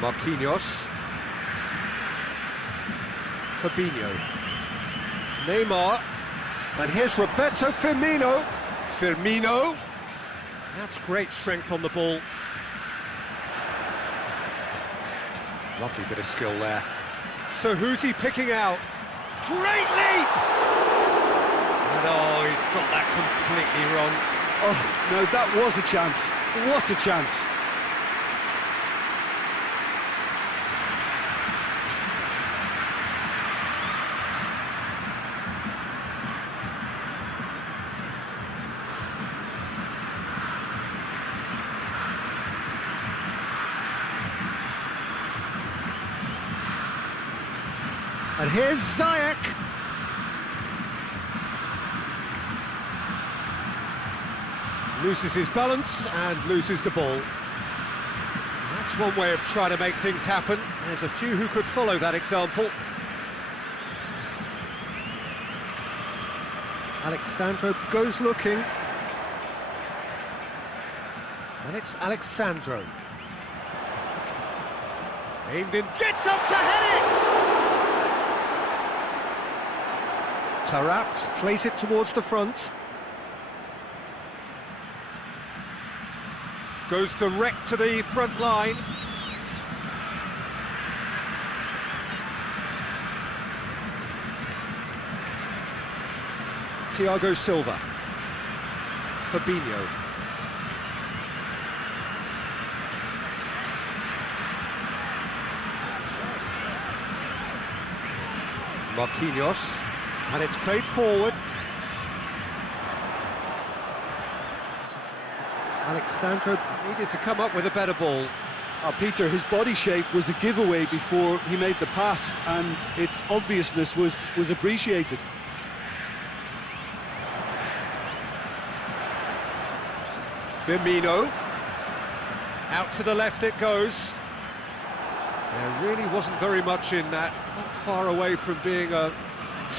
Marquinhos. Fabinho. Neymar. And here's Roberto Firmino. Firmino. That's great strength on the ball. Lovely bit of skill there. So who's he picking out? Great leap! And oh, he's got that completely wrong. Oh, no, that was a chance. What a chance. And here's Ziyech. Loses his balance and loses the ball. That's one way of trying to make things happen. There's a few who could follow that example. Alexandro goes looking. And it's Alexandro. Aimed in, gets up to head it! Taarabt plays it towards the front. Goes direct to the front line. Thiago Silva. Fabinho. Marquinhos. And it's played forward. Alexandro needed to come up with a better ball. Peter, his body shape was a giveaway before he made the pass, and its obviousness was appreciated. Firmino. Out to the left it goes. There really wasn't very much in that. Not far away from being a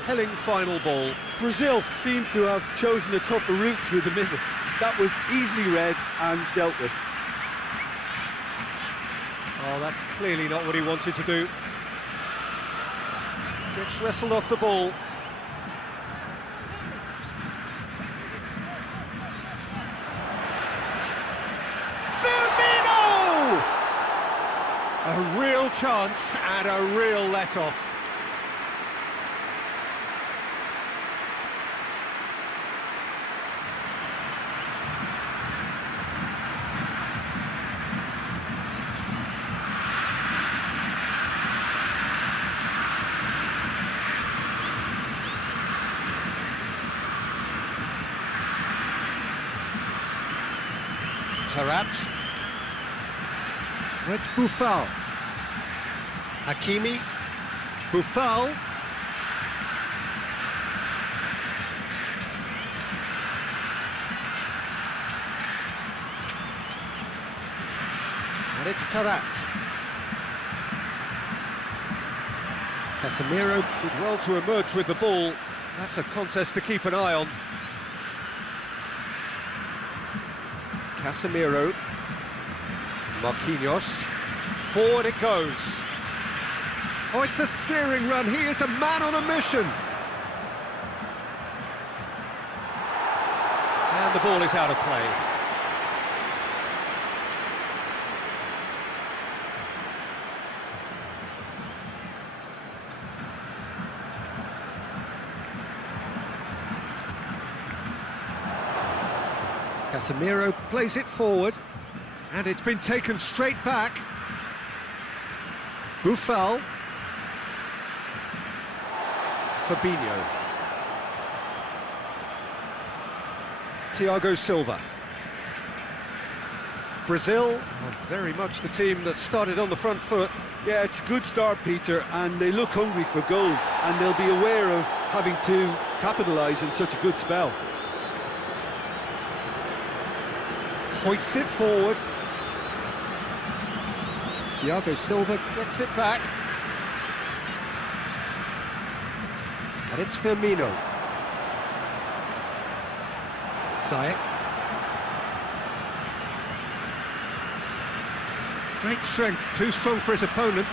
telling final ball. Brazil seemed to have chosen a tougher route through the middle. That was easily read and dealt with. Oh, that's clearly not what he wanted to do. Gets wrestled off the ball. Firmino! A real chance and a real let-off. Taarabt. It's Boufal. Hakimi. Boufal. And it's Taarabt. Casemiro did well to emerge with the ball. That's a contest to keep an eye on. Casemiro. Marquinhos. Forward it goes. Oh, it's a searing run. He is a man on a mission. And the ball is out of play. Casemiro plays it forward, and it's been taken straight back. Boufal. Fabinho. Thiago Silva. Brazil are very much the team that started on the front foot. Yeah, it's a good start, Peter, and they look hungry for goals, and they'll be aware of having to capitalise in such a good spell. Hoists it forward. Thiago Silva gets it back. And it's Firmino. Ziyech. Great strength, too strong for his opponent.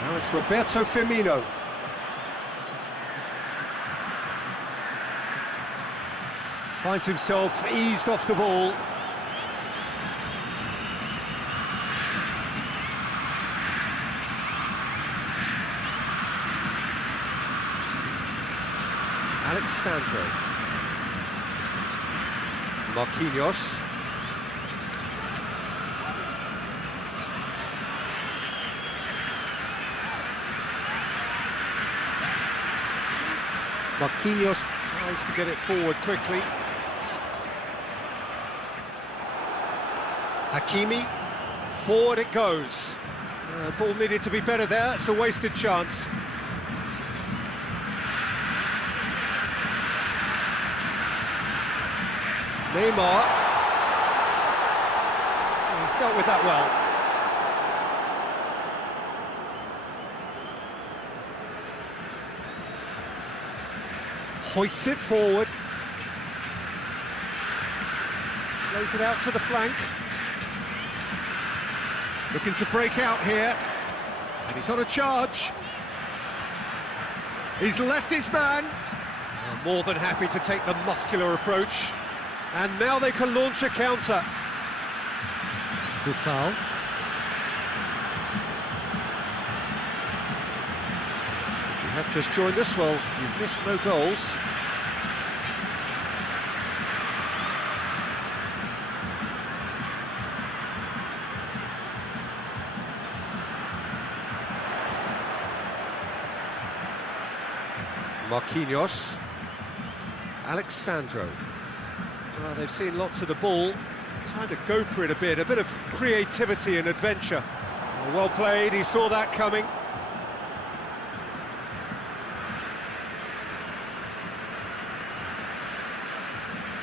Now it's Roberto Firmino. Finds himself eased off the ball. Alexandro. Marquinhos. Marquinhos tries to get it forward quickly. Hakimi, forward it goes. Ball needed to be better there, it's a wasted chance. Neymar. He's dealt with that well. Hoists it forward. Plays it out to the flank. Looking to break out here. And he's on a charge. He's left his man. More than happy to take the muscular approach. And now they can launch a counter. Buffal. If you have just joined us, well, you've missed no goals. Marquinhos. Alexandro. Well, they've seen lots of the ball. Time to go for it a bit of creativity and adventure. Well played, he saw that coming.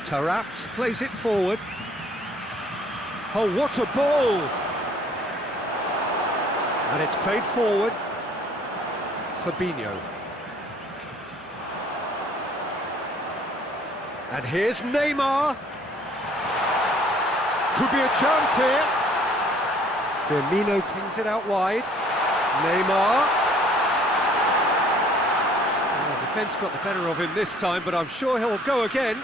Taarabt plays it forward. Oh, what a ball! And it's played forward. Fabinho. And here's Neymar. Could be a chance here. Firmino pings it out wide. Neymar. The defence got the better of him this time, but I'm sure he'll go again.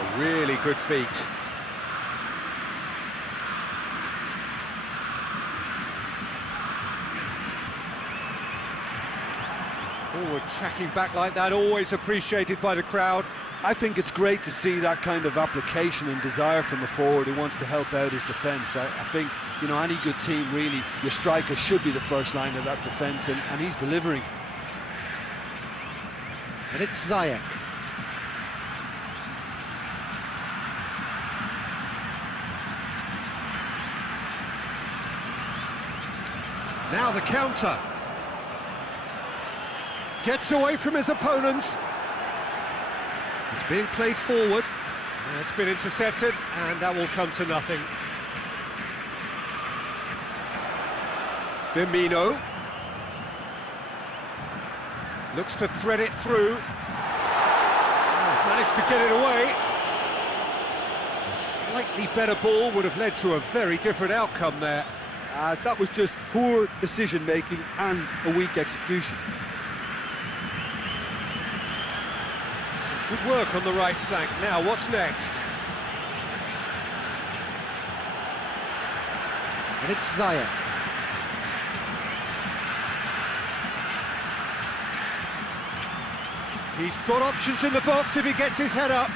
A really good feat. Forward tracking back like that, always appreciated by the crowd. I think it's great to see that kind of application and desire from a forward who wants to help out his defence. I think, you know, any good team, really, your striker should be the first line of that defence, and he's delivering. And it's Ziyech. Now the counter. Gets away from his opponents. It's being played forward. It's been intercepted, and that will come to nothing. Firmino. Looks to thread it through. Managed to get it away. A slightly better ball would have led to a very different outcome there. That was just poor decision-making and a weak execution. Good work on the right flank. Now, what's next? And it's Ziyech. He's got options in the box if he gets his head up.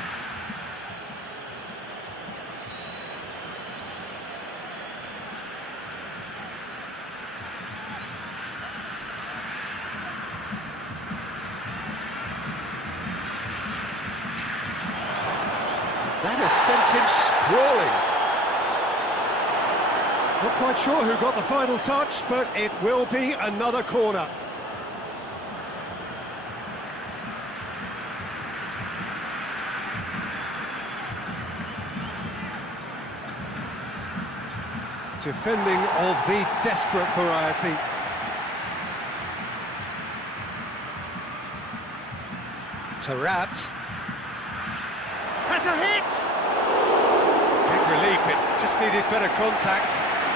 That has sent him sprawling. Not quite sure who got the final touch, but it will be another corner. Defending of the desperate variety. Taarabt. Has a hit! Big relief, it just needed better contact.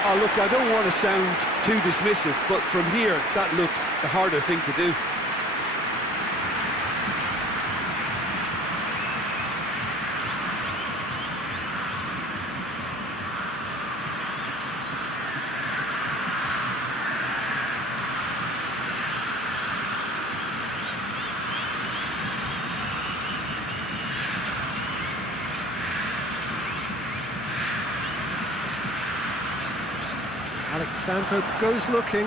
Oh, look, I don't want to sound too dismissive, but from here, that looks the harder thing to do. Alexandro goes looking.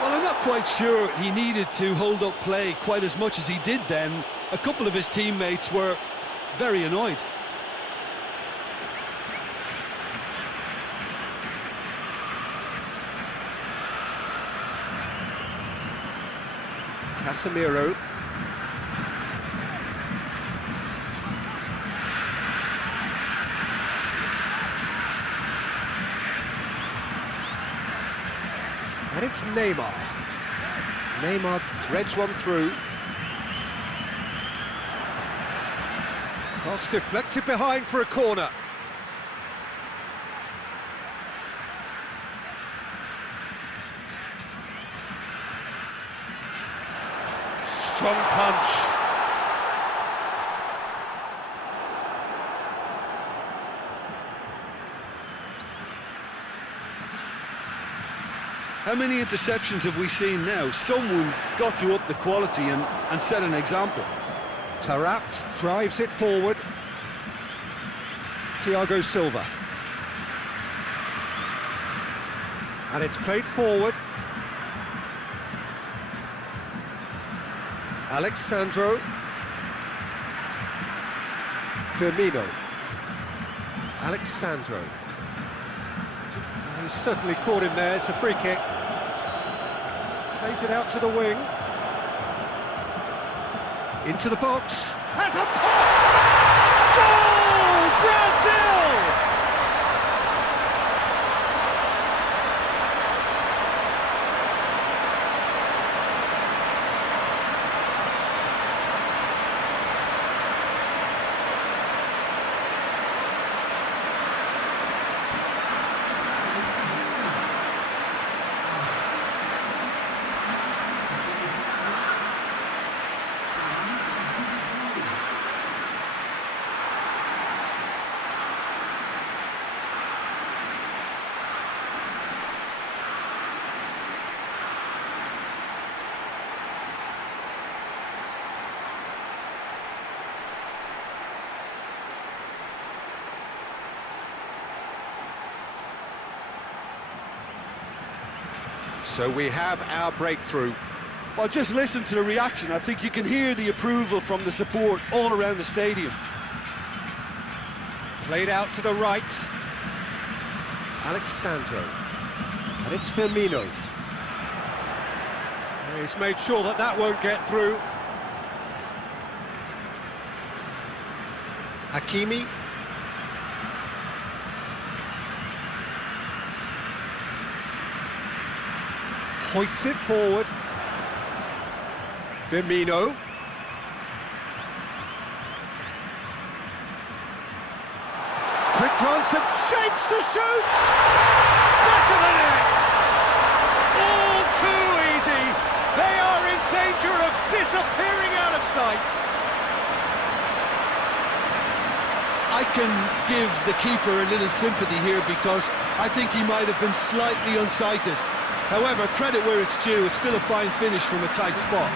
Well, I'm not quite sure he needed to hold up play quite as much as he did then. A couple of his teammates were very annoyed. Casemiro. And it's Neymar. Neymar threads one through. Cross deflected behind for a corner. Strong punch. How many interceptions have we seen now? Someone's got to up the quality and set an example. Taarabt drives it forward. Thiago Silva. And it's played forward. Alexandro. Firmino. Alexandro. He's certainly caught him there. It's a free kick. Plays it out to the wing. Into the box. Has a pop! Goal! Brazil! So we have our breakthrough. Well, just listen to the reaction. I think you can hear the approval from the support all around the stadium. Played out to the right. Alexandro. And it's Firmino. He's made sure that that won't get through. Hakimi. Hoists it forward. Firmino. TRITRON shapes to shoot! Back of the net! All too easy! They are in danger of disappearing out of sight! I can give the keeper a little sympathy here because I think he might have been slightly unsighted. However, credit where it's due, it's still a fine finish from a tight spot.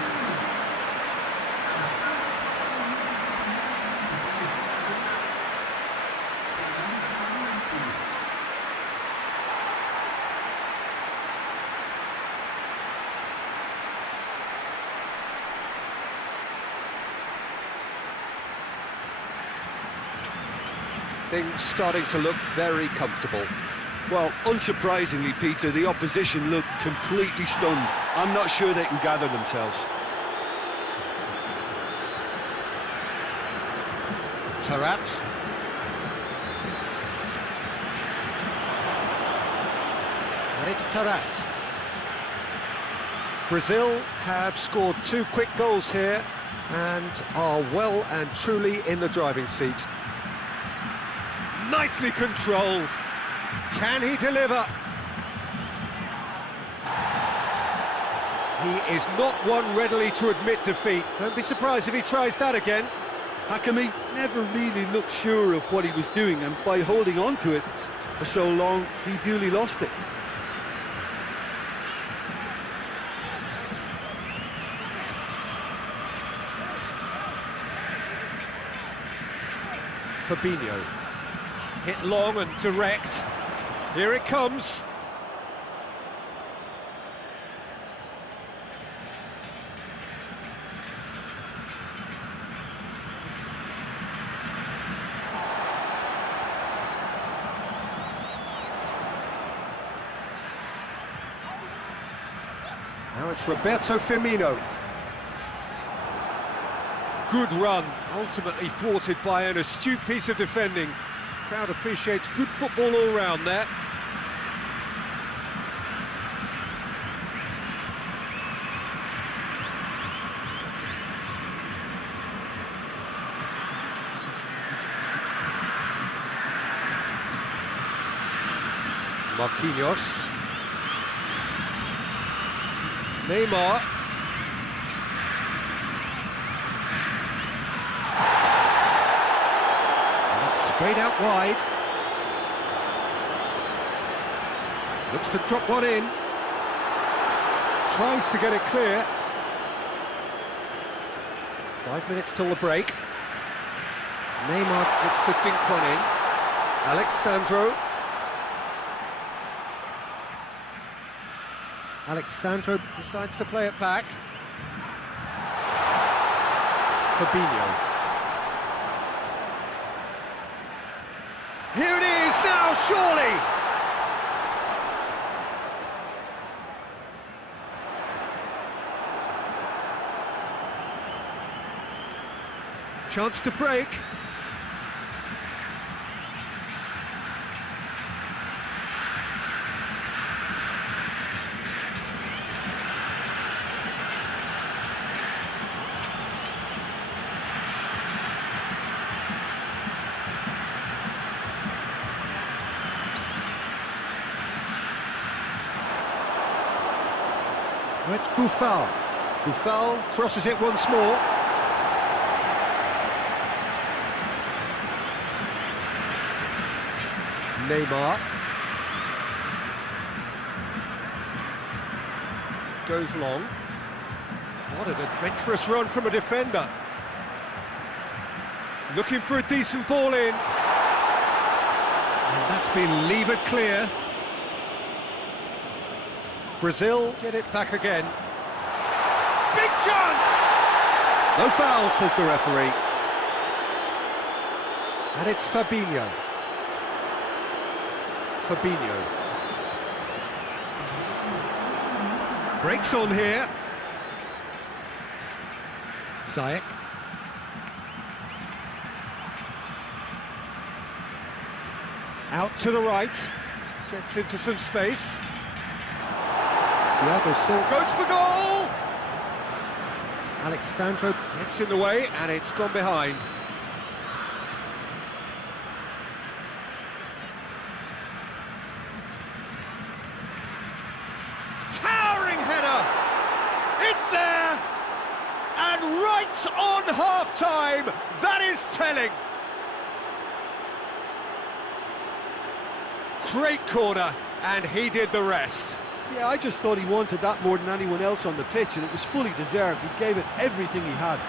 Things starting to look very comfortable. Well, unsurprisingly, Peter, the opposition look completely stunned. I'm not sure they can gather themselves. Tarat. And it's Tarat. Brazil have scored 2 quick goals here and are well and truly in the driving seat. Nicely controlled. Can he deliver? He is not one readily to admit defeat. Don't be surprised if he tries that again. Hakimi never really looked sure of what he was doing, and by holding on to it for so long, he duly lost it. Fabinho. Hit long and direct. Here it comes. Now it's Roberto Firmino. Good run, ultimately thwarted by an astute piece of defending. Crowd appreciates good football all round there. Marquinhos. Neymar. Sprayed out wide. Looks to drop one in. Tries to get it clear. 5 minutes till the break. Neymar looks to dink one in. Alexandro. Alexandro decides to play it back. Fabinho. Here it is now, surely! Chance to break. It's Buffal. Buffal crosses it once more. Neymar. Goes long. What an adventurous run from a defender. Looking for a decent ball in. And that's been levered clear. Brazil get it back again. Big chance! No foul, says the referee. And it's Fabinho. Fabinho. Breaks on here. Ziyech. Out to the right. Gets into some space. Thiago Silva goes for goal! Alexandro gets in the way, and it's gone behind. Towering header! It's there! And right on half-time, that is telling! Great corner, and he did the rest. Yeah, I just thought he wanted that more than anyone else on the pitch, and it was fully deserved. He gave it everything he had.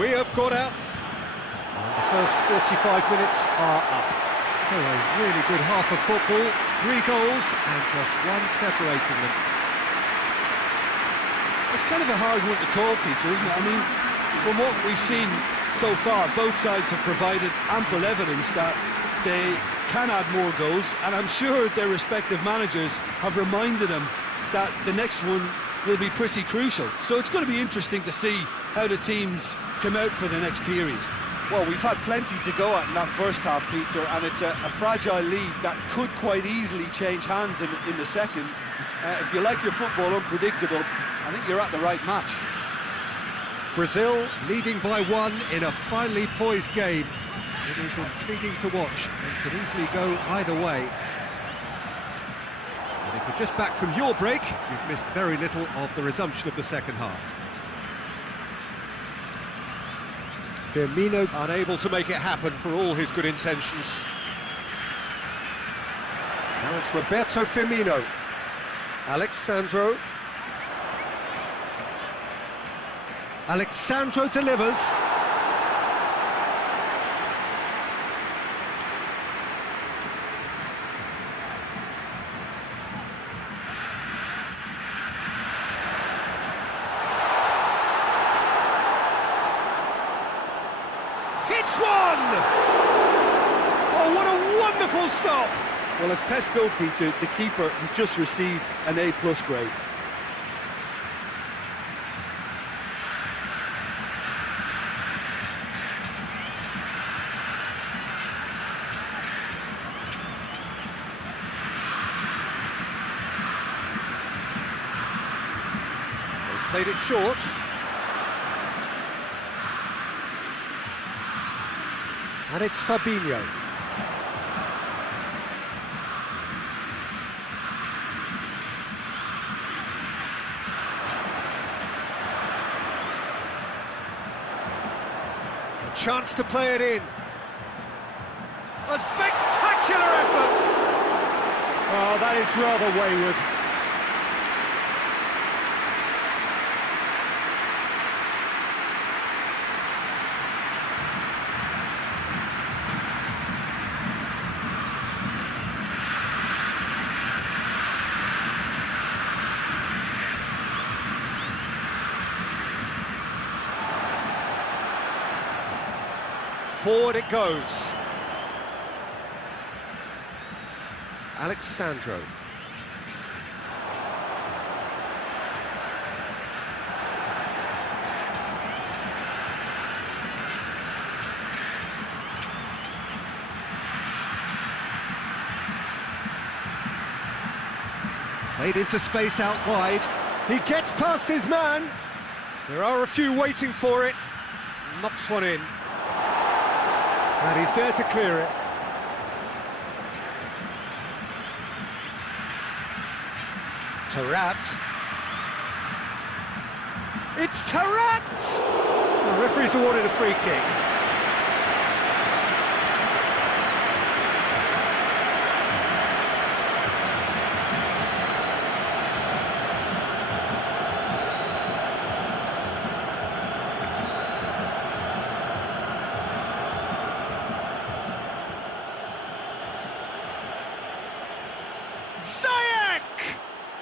We have got out. And the first 45 minutes are up. So a really good half of football, 3 goals and just one separating them. It's kind of a hard one to call, Peter, isn't it? I mean, from what we've seen so far, both sides have provided ample evidence that they can add more goals, and I'm sure their respective managers have reminded them that the next one will be pretty crucial. So it's going to be interesting to see how the teams come out for the next period. Well, we've had plenty to go at in that first half, Peter, and it's a fragile lead that could quite easily change hands in the second. If you like your football unpredictable, I think you're at the right match. Brazil leading by 1 in a finely poised game. It is intriguing to watch and could easily go either way. And if you're just back from your break, you've missed very little of the resumption of the second half. Firmino unable to make it happen for all his good intentions. Now it's Roberto Firmino. Alexandro delivers. Hits one! Oh, what a wonderful stop! Well, as tests go, Peter, the keeper has just received an A+ grade. They've played it short. And it's Fabinho. A chance to play it in. A spectacular effort! Oh, that is rather wayward. Forward it goes. Alexandro. Played into space out wide. He gets past his man. There are a few waiting for it. Knocks one in. And he's there to clear it. Taarabt. It's Taarabt! The referee's awarded a free kick.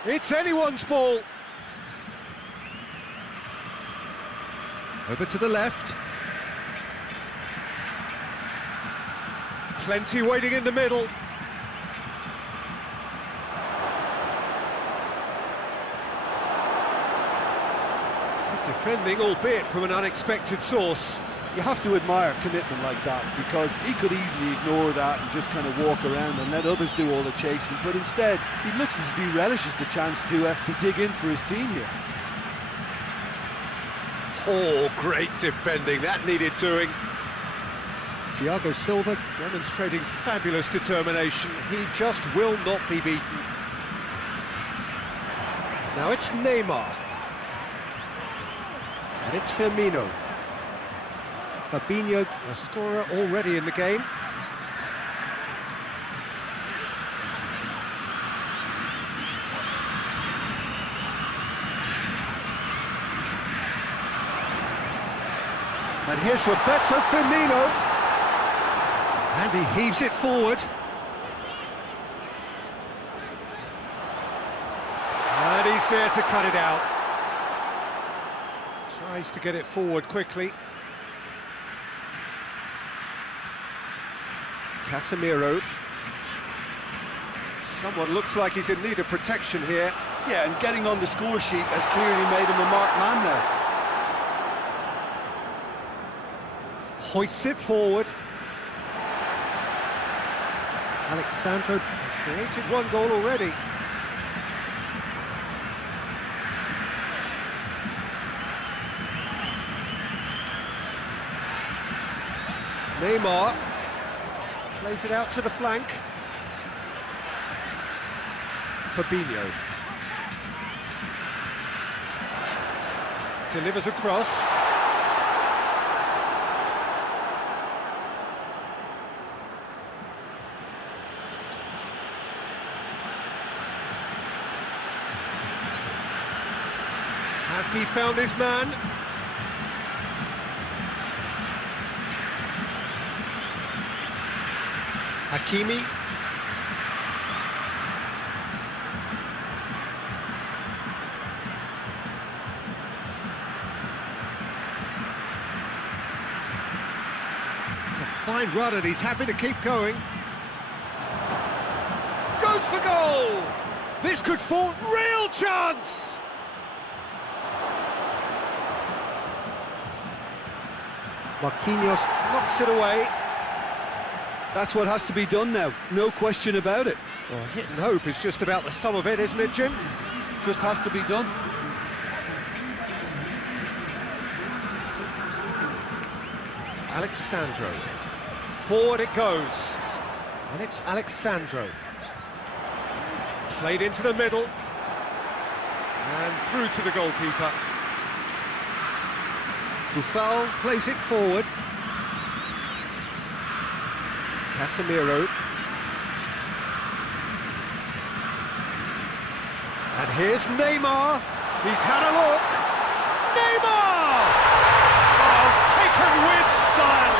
It's anyone's ball. Over to the left. Plenty waiting in the middle. Good defending, albeit from an unexpected source. You have to admire commitment like that, because he could easily ignore that and just kind of walk around and let others do all the chasing, but instead he looks as if he relishes the chance to dig in for his team here. Oh, great defending, that needed doing. Thiago Silva demonstrating fabulous determination. He just will not be beaten. Now it's Neymar. And it's Firmino. Fabinho, a scorer already in the game. And here's Roberto Firmino. And he heaves it forward. And he's there to cut it out. Tries to get it forward quickly. Casemiro. Someone looks like he's in need of protection here. Yeah, and getting on the score sheet has clearly made him a marked man now. Hoists it forward. Alexandro has created one goal already. Neymar plays it out to the flank. Fabinho delivers across. Has he found his man? Hakimi. It's a fine run and he's happy to keep going. Goes for goal! This could fall, real chance! Marquinhos knocks it away. That's what has to be done now, no question about it. Well, hit and hope is just about the sum of it, isn't it, Jim? Just has to be done. Alexandro. Forward it goes. And it's Alexandro. Played into the middle. And through to the goalkeeper. Buffal plays it forward. Casemiro. And here's Neymar. He's had a look. Neymar! Oh, taken with style.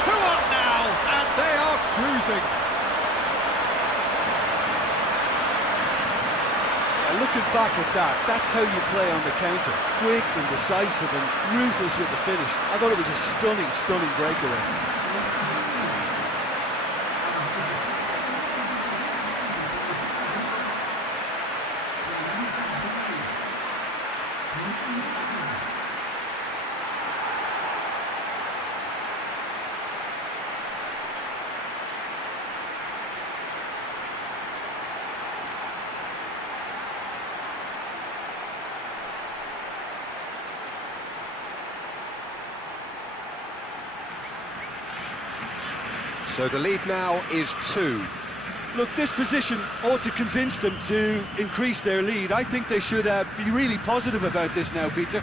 2 up now, and they are cruising. Looking back at that, that's how you play on the counter. Quick and decisive and ruthless with the finish. I thought it was a stunning, stunning breakaway. So the lead now is 2. Look, this position ought to convince them to increase their lead. I think they should be really positive about this now, Peter.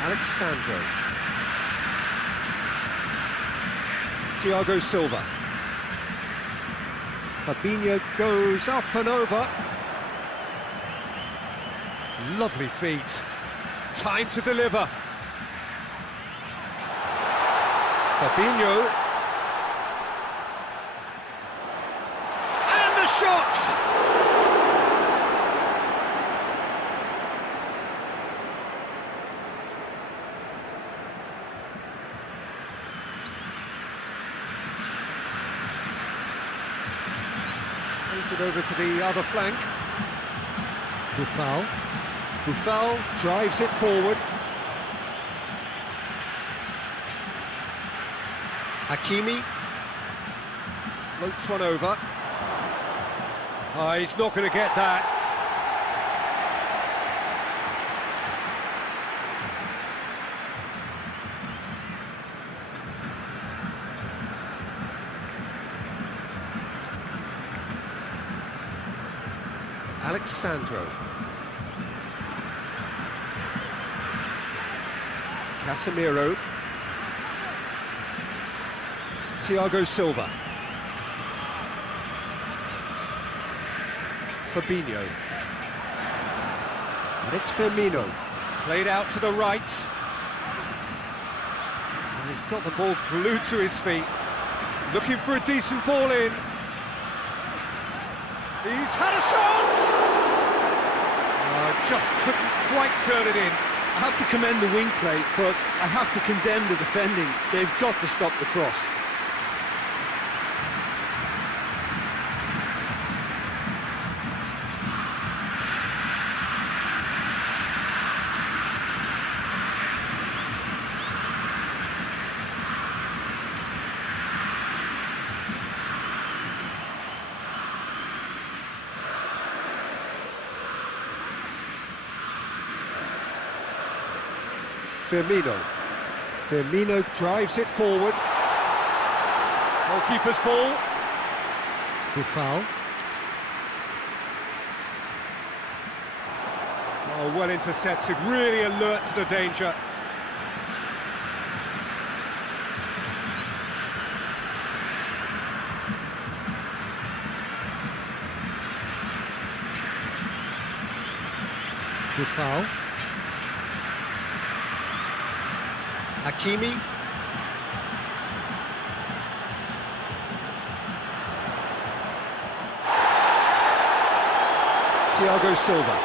Alexandro. Thiago Silva. Fabinho goes up and over. Lovely feet. Time to deliver. Fabinho. And the shot! Plays it over to the other flank. Buffal. Buffal drives it forward. Hakimi floats one over. Oh, he's not going to get that. Alexandro. Casemiro. Thiago Silva. Fabinho. And it's Firmino. Played out to the right. And he's got the ball glued to his feet. Looking for a decent ball in. He's had a shot! Oh, just couldn't quite turn it in. I have to commend the wing play, but I have to condemn the defending. They've got to stop the cross. Firmino drives it forward. Goalkeeper's ball. Buffal. Oh, well intercepted, really alert to the danger. Buffal. Hakimi. Thiago Silva.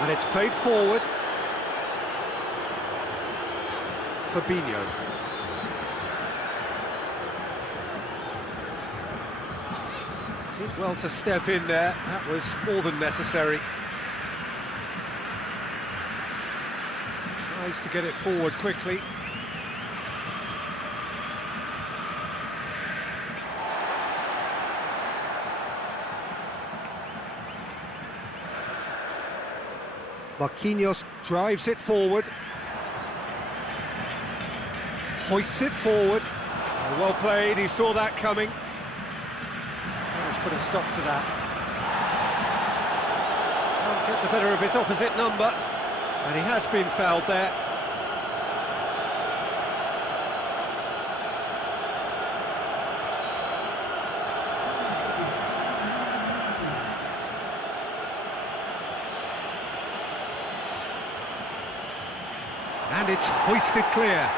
And it's played forward. Fabinho. Did well to step in there. That was more than necessary. Tries to get it forward quickly. Marquinhos drives it forward. Hoists it forward. Oh, well played, he saw that coming. Let's put a stop to that. Can't get the better of his opposite number. And he has been fouled there. And it's hoisted clear.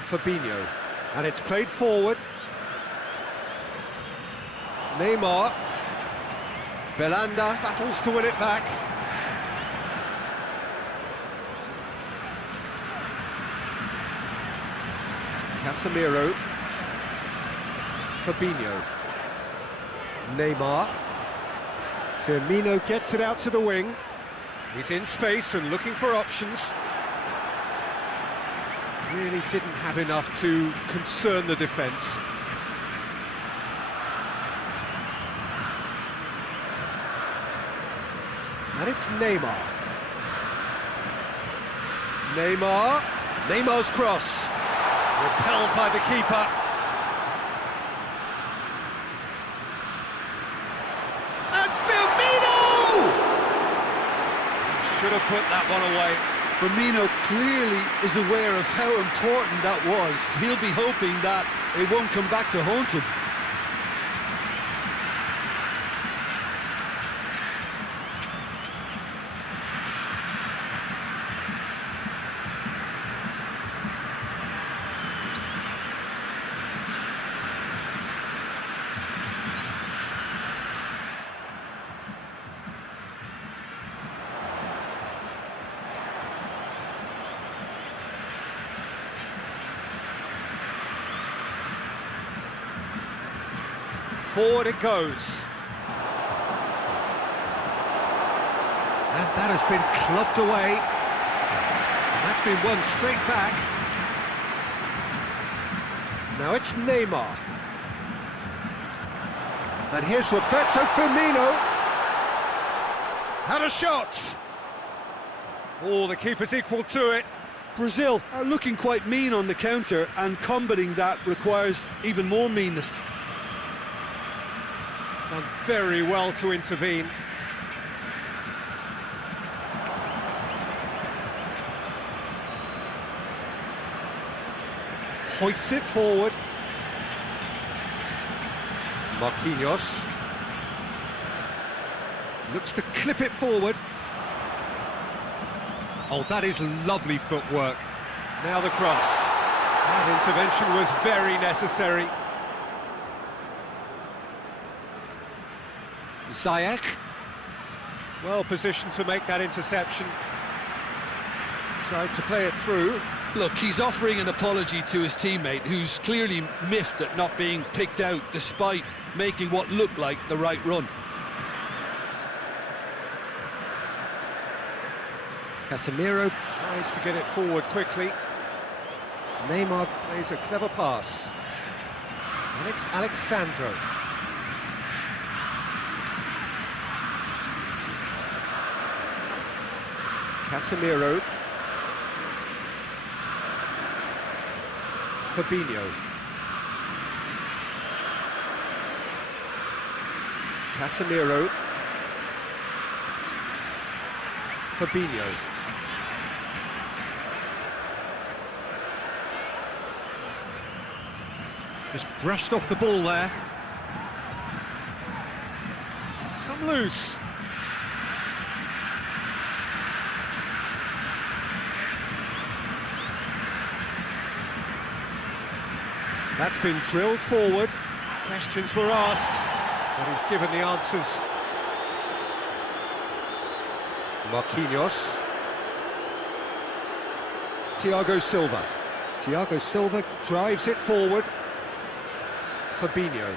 Fabinho. And it's played forward. Neymar. Belanda battles to win it back. Casemiro. Fabinho. Neymar. Firmino gets it out to the wing. He's in space and looking for options. Really didn't have enough to concern the defence. And it's Neymar. Neymar's cross. Repelled by the keeper. Should have put that one away. Firmino clearly is aware of how important that was. He'll be hoping that it won't come back to haunt him. Forward it goes. And that has been clubbed away. That's been won straight back. Now it's Neymar. And here's Roberto Firmino. Had a shot. Oh, the keeper's equal to it. Brazil are looking quite mean on the counter, and combating that requires even more meanness. Done very well to intervene. Hoists it forward. Marquinhos. Looks to clip it forward. Oh, that is lovely footwork. Now the cross. That intervention was very necessary. Ziyech, well positioned to make that interception. Tried to play it through. Look, he's offering an apology to his teammate, who's clearly miffed at not being picked out despite making what looked like the right run. Casemiro tries to get it forward quickly. Neymar plays a clever pass. And it's Alexandro. Casemiro. Fabinho. Casemiro. Fabinho. Just brushed off the ball there. It's come loose. That's been drilled forward. Questions were asked, but he's given the answers. Marquinhos. Thiago Silva. Thiago Silva drives it forward. Fabinho.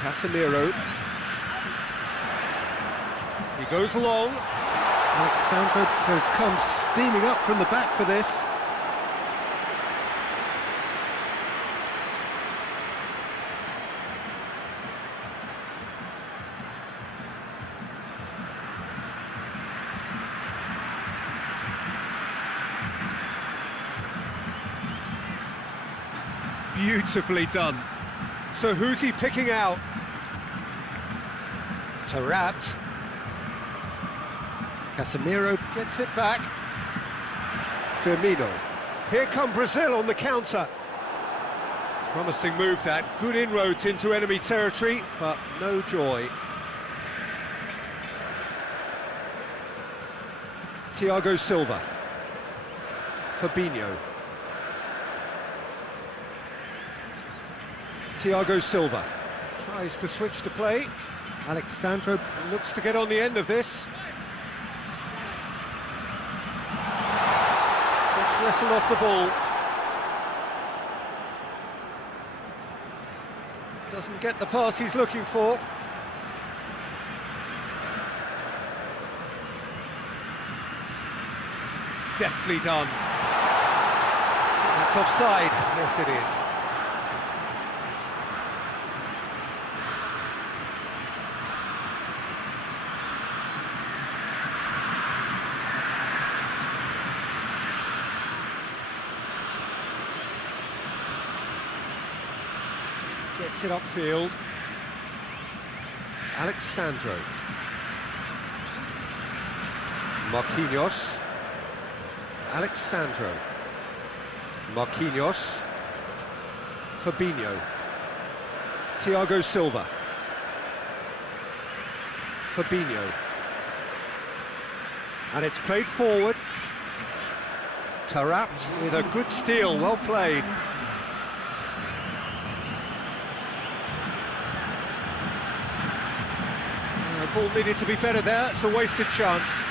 Casemiro. He goes long. Alexandro has come steaming up from the back for this. Beautifully done. So who's he picking out? Taarabt. Casemiro gets it back. Firmino. Here come Brazil on the counter. Promising move that. Good inroads into enemy territory, but no joy. Thiago Silva. Fabinho. Thiago Silva tries to switch the play. Alexandro looks to get on the end of this. Gets wrestled off the ball. Doesn't get the pass he's looking for. Deftly done. That's offside. Yes, it is. Gets it upfield. Alexandro. Marquinhos. Alexandro. Marquinhos. Fabinho. Thiago Silva. Fabinho. And it's played forward. Taarabt with a good steal, well played. The ball needed to be better there, it's a wasted chance.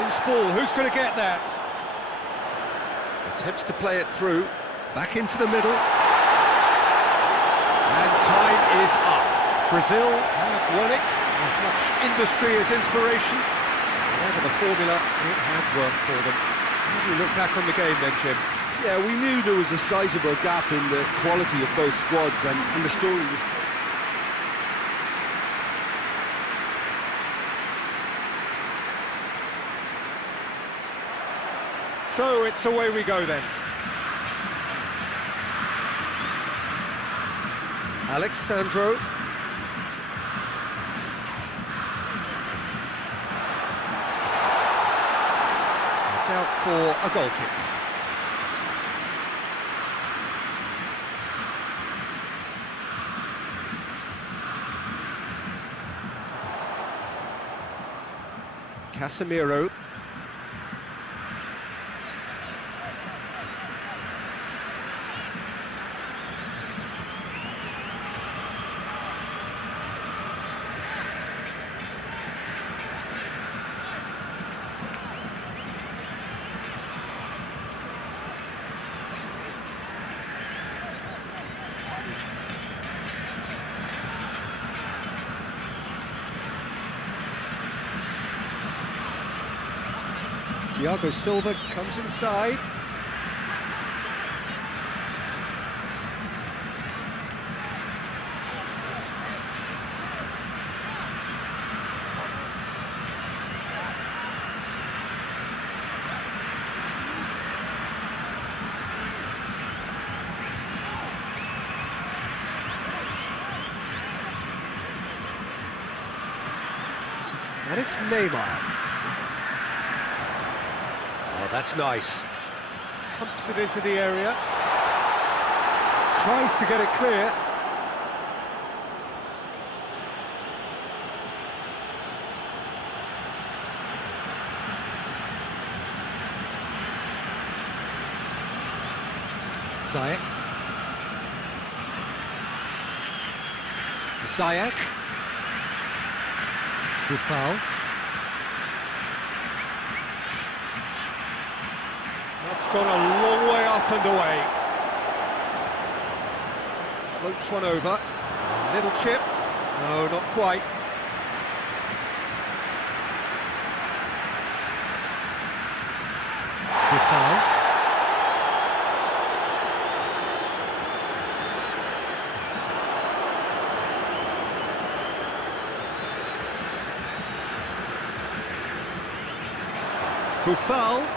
Loose ball, who's going to get that? Attempts to play it through, back into the middle. And time is up. Brazil have won it, as much industry as inspiration. Whatever the formula, it has worked for them. How do you look back on the game then, Jim? Yeah, we knew there was a sizable gap in the quality of both squads, and the story was... So it's away we go then. Alexandro. It's out for a goal kick. Casemiro. Thiago Silva comes inside. And it's Neymar. Oh, that's nice. Pumps it into the area. Tries to get it clear. Ziyech. Ziyech. Buffal. That's gone a long way up and away. Floats one over. Little chip. No, not quite. Buffal. Buffal.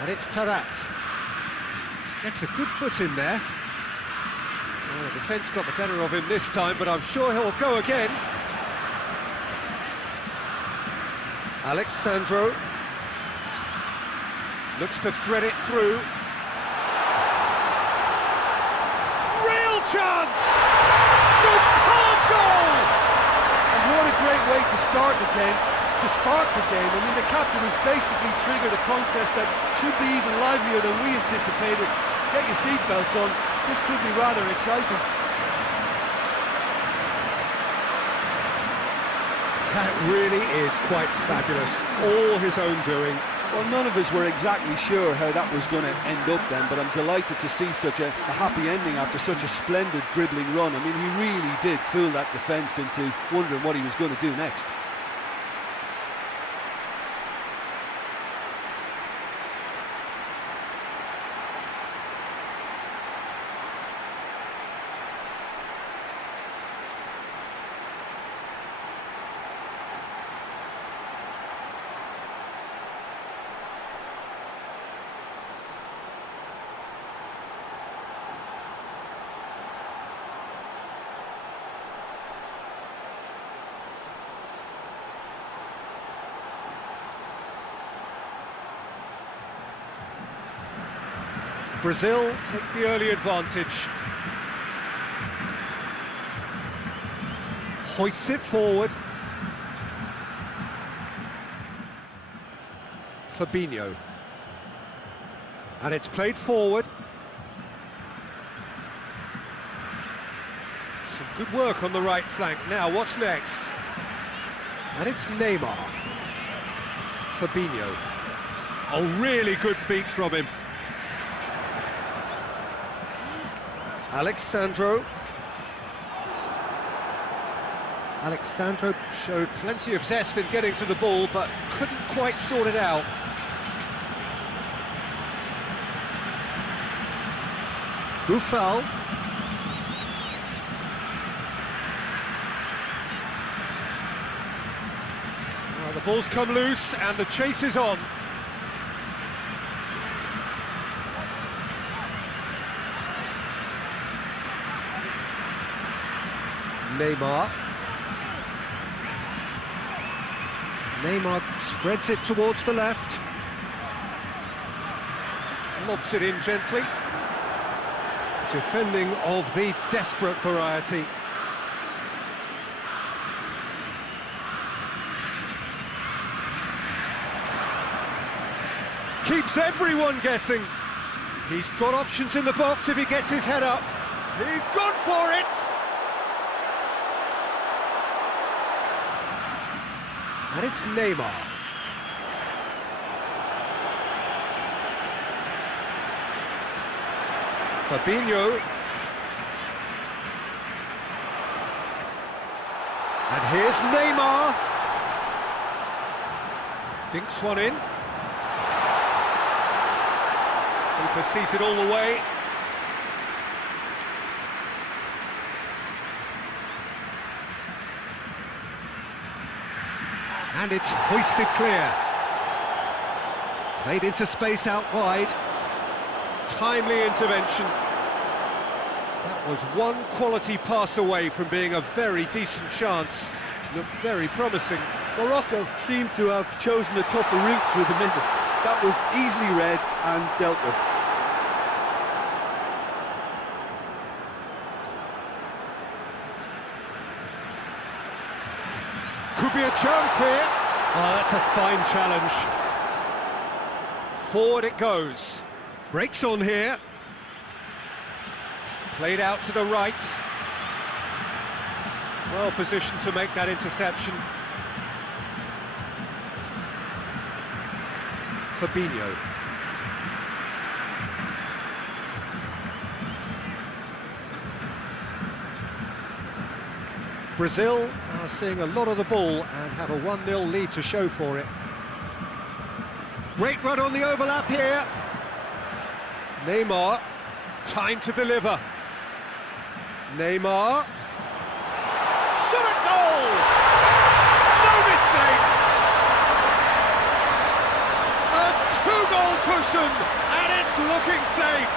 And it's Tarat. Gets a good foot in there. Oh, the defence got the better of him this time, but I'm sure he'll go again. Alexandro. Looks to thread it through. Real chance! Superb goal! And what a great way to start the game, to spark the game. I mean, the captain has basically triggered a contest that should be even livelier than we anticipated. Get your seatbelts on, this could be rather exciting. That really is quite fabulous, all his own doing. Well, none of us were exactly sure how that was going to end up then, but I'm delighted to see such a happy ending after such a splendid dribbling run. I mean, he really did fool that defence into wondering what he was going to do next. Brazil take the early advantage. Hoists it forward. Fabinho. And it's played forward. Some good work on the right flank. Now, what's next? And it's Neymar. Fabinho. Oh, really good feet from him. Alexandro. Alexandro showed plenty of zest in getting to the ball, but couldn't quite sort it out. Buffal. Well, the ball's come loose and the chase is on. Neymar. Neymar spreads it towards the left. Lobs it in gently. Defending of the desperate variety. keeps everyone guessing. He's got options in the box if he gets his head up. He's gone for it! And it's Neymar. Fabinho. And here's Neymar. Dinks one in. Keeper sees it all the way. And it's hoisted clear. Played into space out wide. Timely intervention. That was one quality pass away from being a very decent chance. Looked very promising. Morocco seemed to have chosen a tougher route through the middle. That was easily read and dealt with. Could be a chance here. Oh, that's a fine challenge. Forward it goes. Breaks on here. Played out to the right. Well positioned to make that interception. Fabinho. Brazil are seeing a lot of the ball and have a 1-0 lead to show for it. Great run on the overlap here. Neymar, time to deliver. Neymar. Shot at goal! No mistake! A 2-goal cushion, and it's looking safe.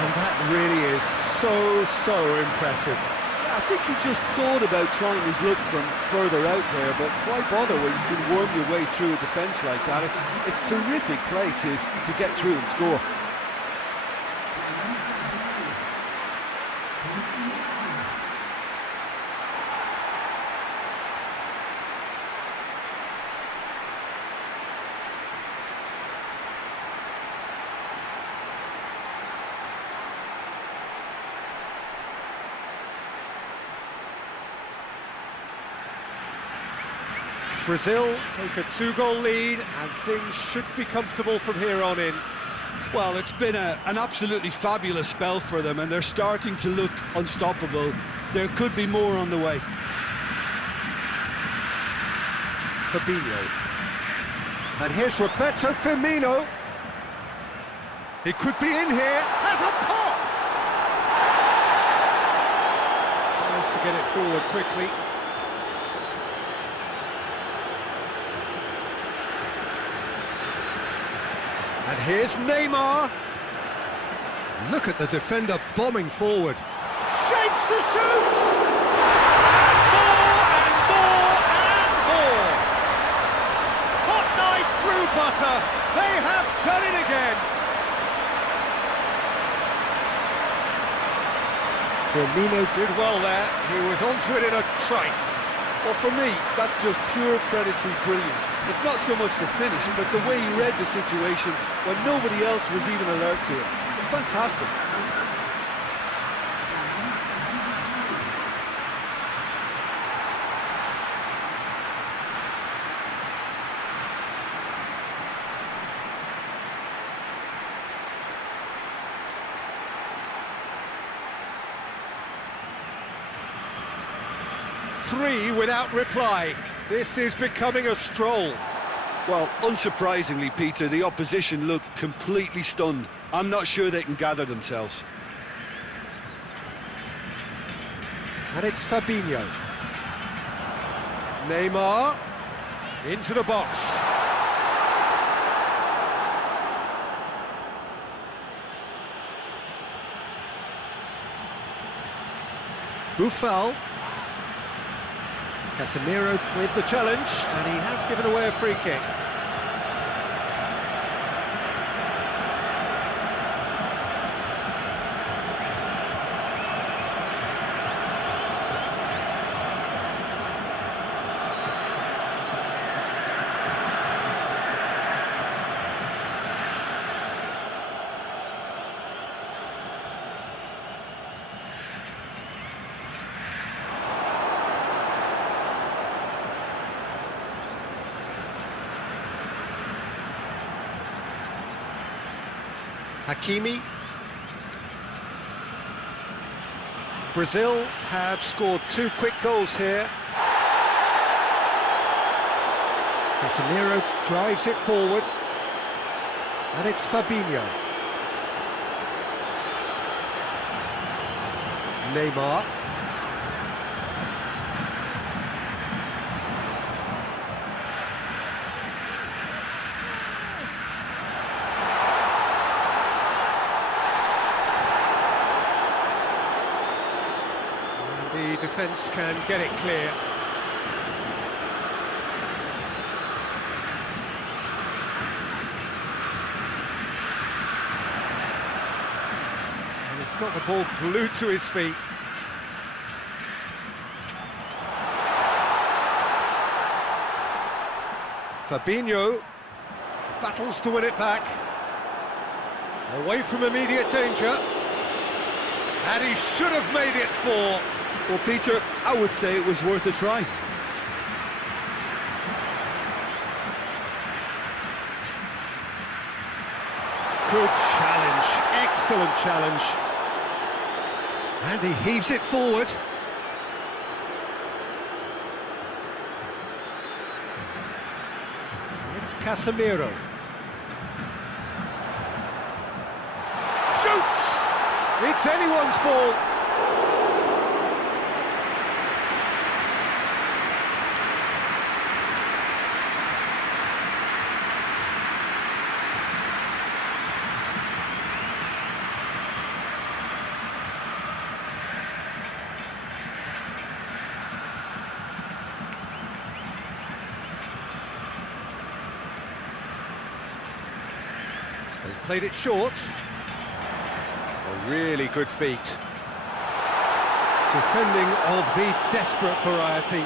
And that really is so impressive. Yeah, I think he just thought about trying his luck from further out there, but why bother when you can worm your way through a defence like that? It's terrific play to get through and score. Brazil take a 2-goal lead and things should be comfortable from here on in. Well, it's been an absolutely fabulous spell for them, and they're starting to look unstoppable. There could be more on the way. Fabinho. And here's Roberto Firmino. He could be in here. Has a pop! Tries to get it forward quickly. And here's Neymar. Look at the defender bombing forward. Shapes to shoot! And more! Hot knife through butter. They have done it again. Firmino did well there. He was onto it in a trice. Well, for me, that's just pure predatory brilliance. It's not so much the finish, but the way he read the situation when nobody else was even alert to it. It's fantastic. Three without reply. This is becoming a stroll. Well, unsurprisingly, Peter, the opposition look completely stunned. I'm not sure they can gather themselves. And it's Fabinho. Neymar into the box. Buffal. Casemiro with the challenge, and he has given away a free kick. Hakimi. Brazil have scored 2 quick goals here. Casemiro drives it forward. And it's Fabinho. Neymar. The defence can get it clear. And he's got the ball glued to his feet. Fabinho battles to win it back. Away from immediate danger. And he should have made it 4. Well, Peter, I would say it was worth a try. Good challenge, excellent challenge. And he heaves it forward. It's Casemiro. Shoots! It's anyone's ball. They've played it short. A really good feat. Defending of the desperate variety.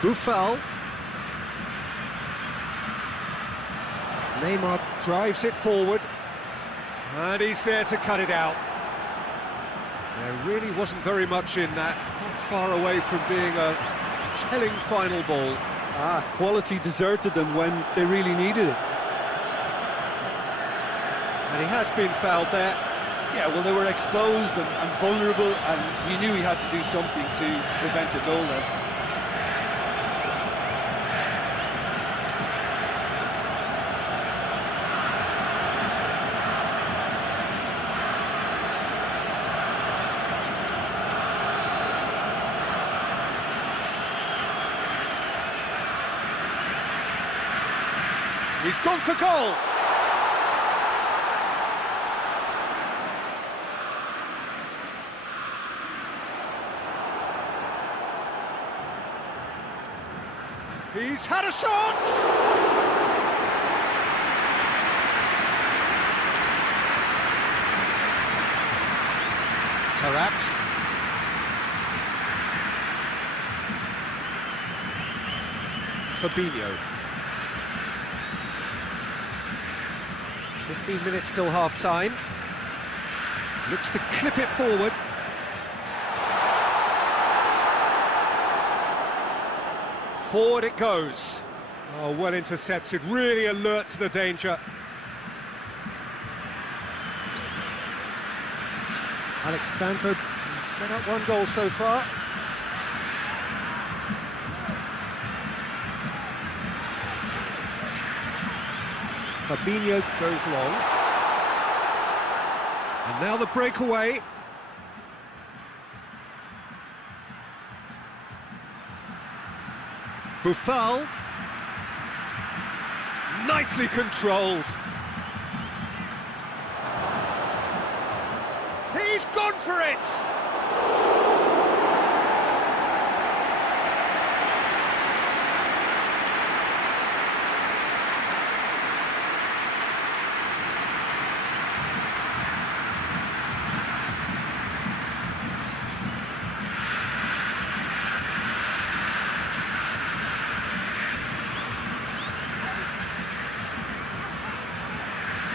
Buffal. Neymar drives it forward. And he's there to cut it out. There really wasn't very much in that, not far away from being a telling final ball. Quality deserted them when they really needed it. And he has been fouled there. Yeah, well, they were exposed and vulnerable, and he knew he had to do something to prevent a goal then. He's gone for goal. He's had a shot. Taarabt. Fabinho. 15 minutes till half-time. Looks to clip it forward. Forward it goes. Oh, well intercepted, really alert to the danger. Alexandro set up 1 goal so far. Fabinho goes long. And now the breakaway. Buffal. Nicely controlled. He's gone for it!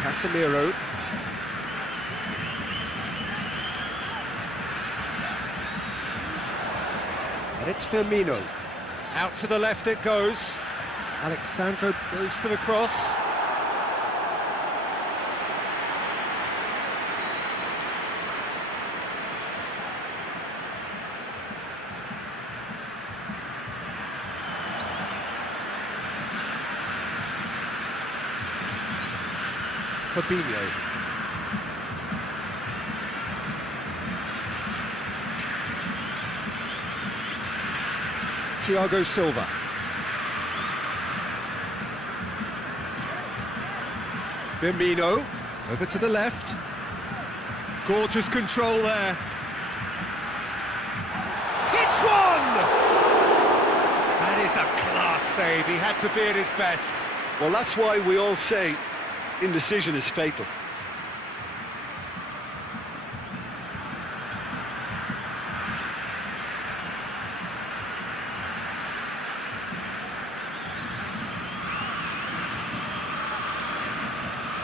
Casemiro. And it's Firmino. Out to the left it goes. Alexandro goes for the cross. Fabinho. Thiago Silva. Firmino, over to the left. Gorgeous control there. Hits one! That is a class save, he had to be at his best. Well, that's why we all say indecision is fatal.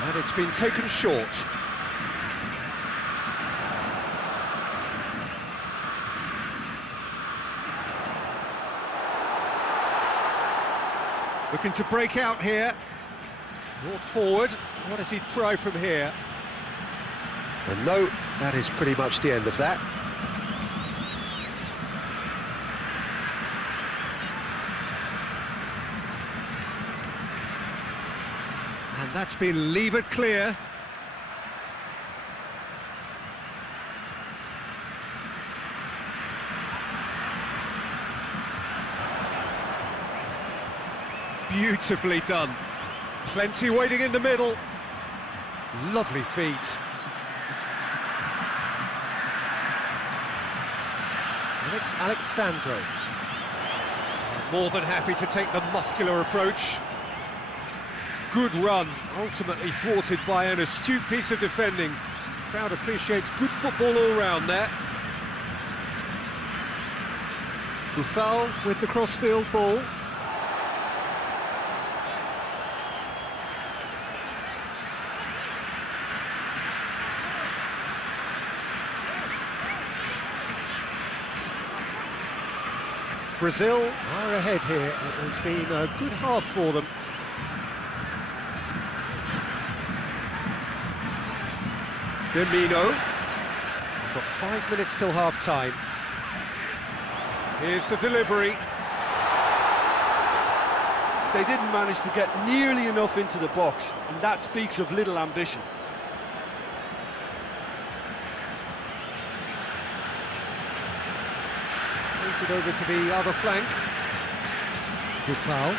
And it's been taken short. Looking to break out here. Brought forward. What does he try from here? And no, that is pretty much the end of that. And that's been levered clear. Beautifully done. Plenty waiting in the middle. Lovely feet. And it's Alexandro. More than happy to take the muscular approach. Good run, ultimately thwarted by an astute piece of defending. Crowd appreciates good football all round there. Buffal with the crossfield ball. Brazil are ahead here. It has been a good half for them. Firmino. We've got 5 minutes till half-time. Here's the delivery. They didn't manage to get nearly enough into the box, and that speaks of little ambition. Plays it over to the other flank. Buffal.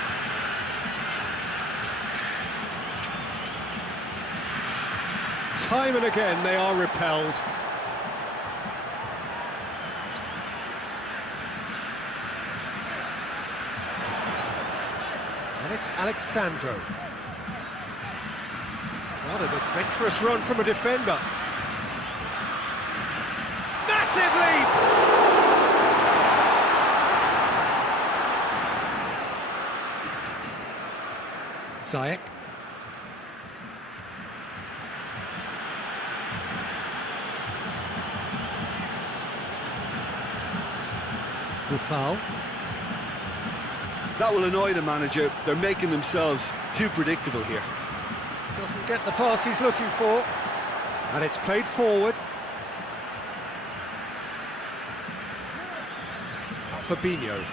Time and again they are repelled. And it's Alexandro. What an adventurous run from a defender. Massive leap! Ziyech. Buffal. That will annoy the manager. They're making themselves too predictable here. Doesn't get the pass he's looking for. And it's played forward. Fabinho.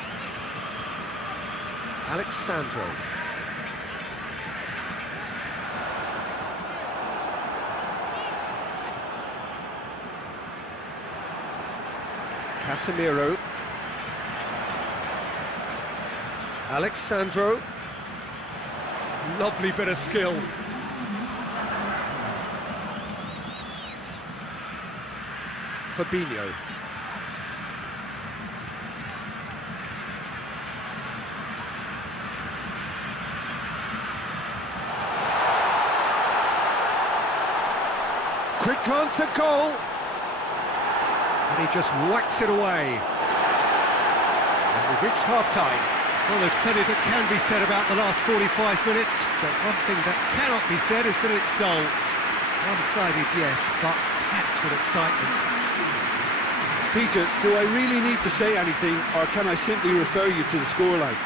Alexandro. Casemiro. Alexandro. Lovely bit of skill. Fabinho. Quick glance at goal. And he just whacks it away. And we've reached half-time. Well, there's plenty that can be said about the last 45 minutes, but one thing that cannot be said is that it's dull. One-sided, yes, but packed with excitement. Peter, do I really need to say anything, or can I simply refer you to the scoreline?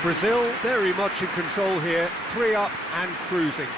Brazil very much in control here, 3 up and cruising.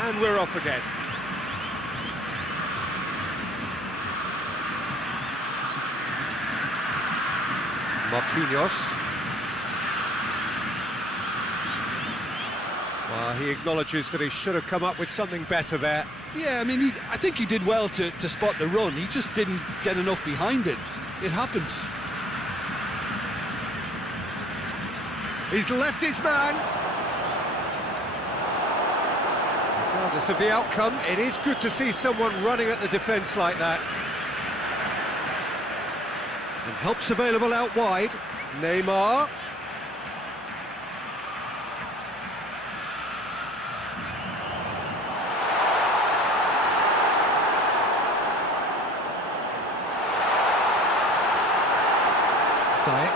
And we're off again. Marquinhos. Well, he acknowledges that he should have come up with something better there. Yeah, I mean, I think he did well to spot the run. He just didn't get enough behind it. It happens. He's left his man. Regardless of the outcome, it is good to see someone running at the defence like that. And help's available out wide. Neymar. Ziyech.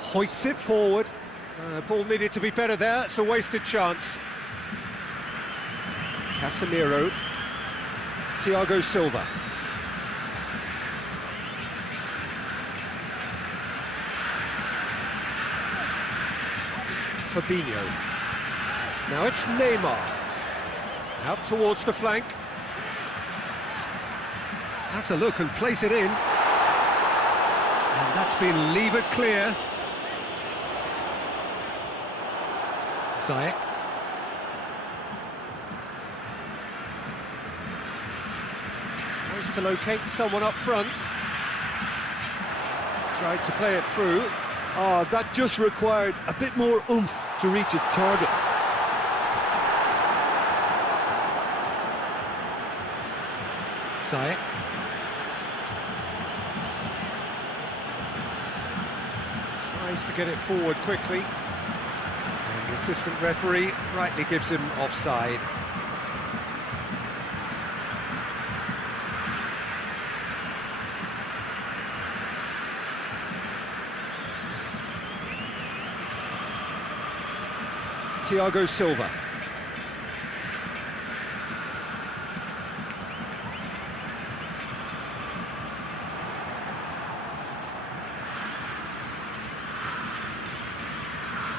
Hoists it forward. Ball needed to be better there. It's a wasted chance. Casemiro. Thiago Silva. Fabinho. Now it's Neymar. Out towards the flank. Has a look and plays it in. And that's been levered clear. Ziyech. Tries to locate someone up front. Tried to play it through. Oh, that just required a bit more oomph to reach its target. Ziyech. Tries to get it forward quickly. And the assistant referee rightly gives him offside. Thiago Silva.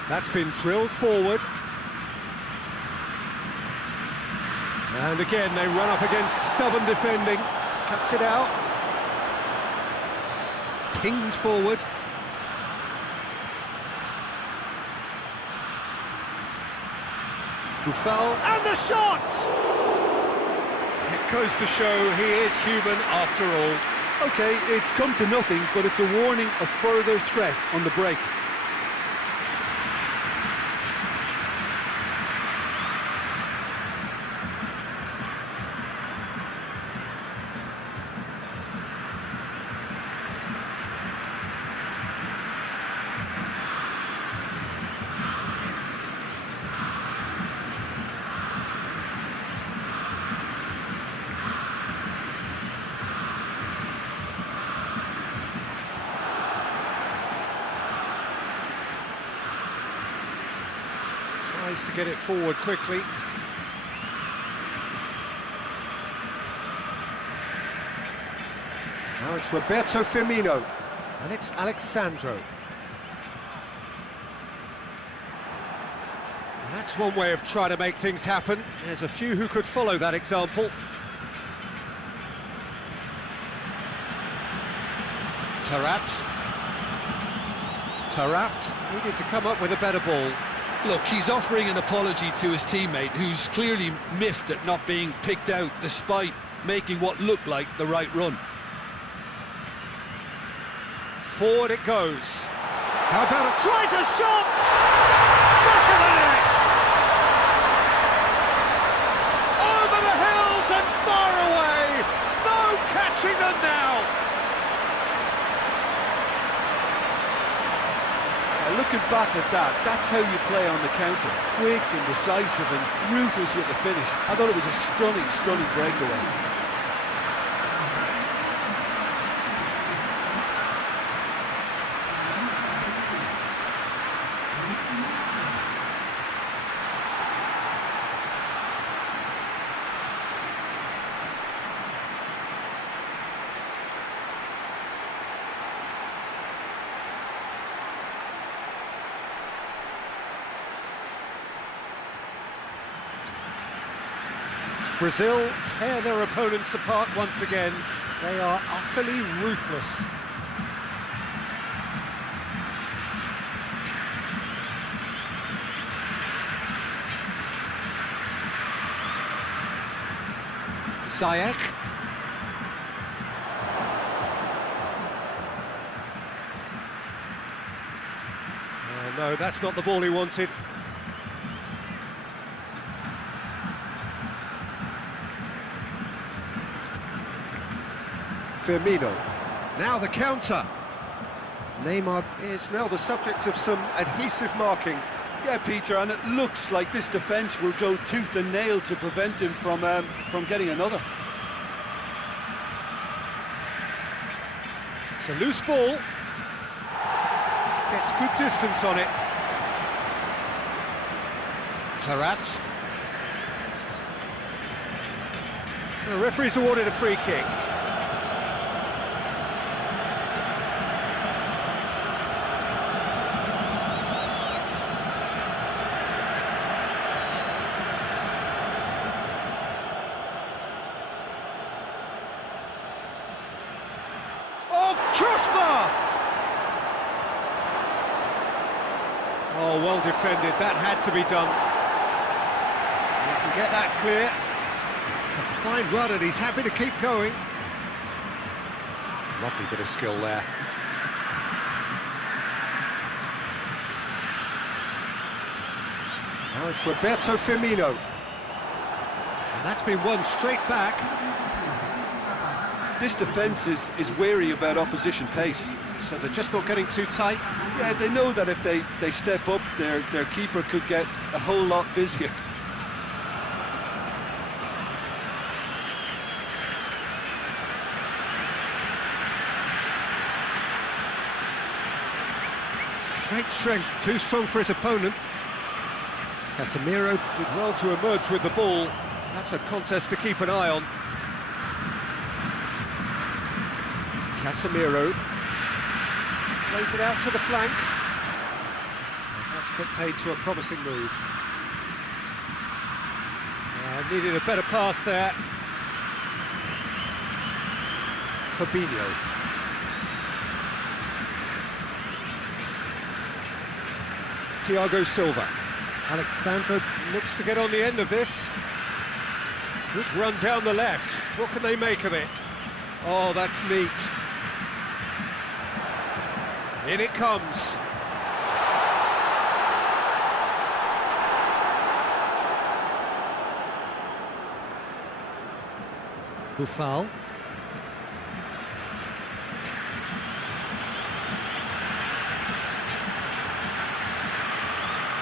That's been drilled forward. And again, they run up against stubborn defending. Cuts it out. Pinged forward. Buffal, and the shot! It goes to show he is human after all. Okay, it's come to nothing, but it's a warning of further threat on the break. Tries to get it forward quickly. Now it's Roberto Firmino, and it's Alexandro. And that's one way of trying to make things happen. There's a few who could follow that example. Taarabt needed to come up with a better ball. Look, he's offering an apology to his teammate, who's clearly miffed at not being picked out despite making what looked like the right run. Forward it goes. How about it? Tries a shot! Back of the net! Over the hills and far away! No catching them now! Looking back at that, that's how you play on the counter. Quick and decisive and ruthless with the finish. I thought it was a stunning, stunning breakaway. Brazil tear their opponents apart once again. They are utterly ruthless. Ziyech. Oh, no, that's not the ball he wanted. Firmino. Now the counter. Neymar is now the subject of some adhesive marking. Yeah, Peter, and it looks like this defence will go tooth and nail to prevent him from getting another. It's a loose ball. Gets good distance on it. Tarat. The referee's awarded a free kick. Crossbar! Oh, well defended. That had to be done. He can get that clear. It's a fine run and he's happy to keep going. Lovely bit of skill there. Now it's Roberto Firmino. And that's been won straight back. This defence is wary about opposition pace. So they're just not getting too tight? Yeah, they know that if they step up, their keeper could get a whole lot busier. Great strength, too strong for his opponent. Casemiro did well to emerge with the ball. That's a contest to keep an eye on. Casemiro plays it out to the flank. And that's put paid to a promising move. Needed a better pass there. Fabinho. Thiago Silva. Alexandro looks to get on the end of this. Good run down the left. What can they make of it? Oh, that's neat. In it comes. Buffal.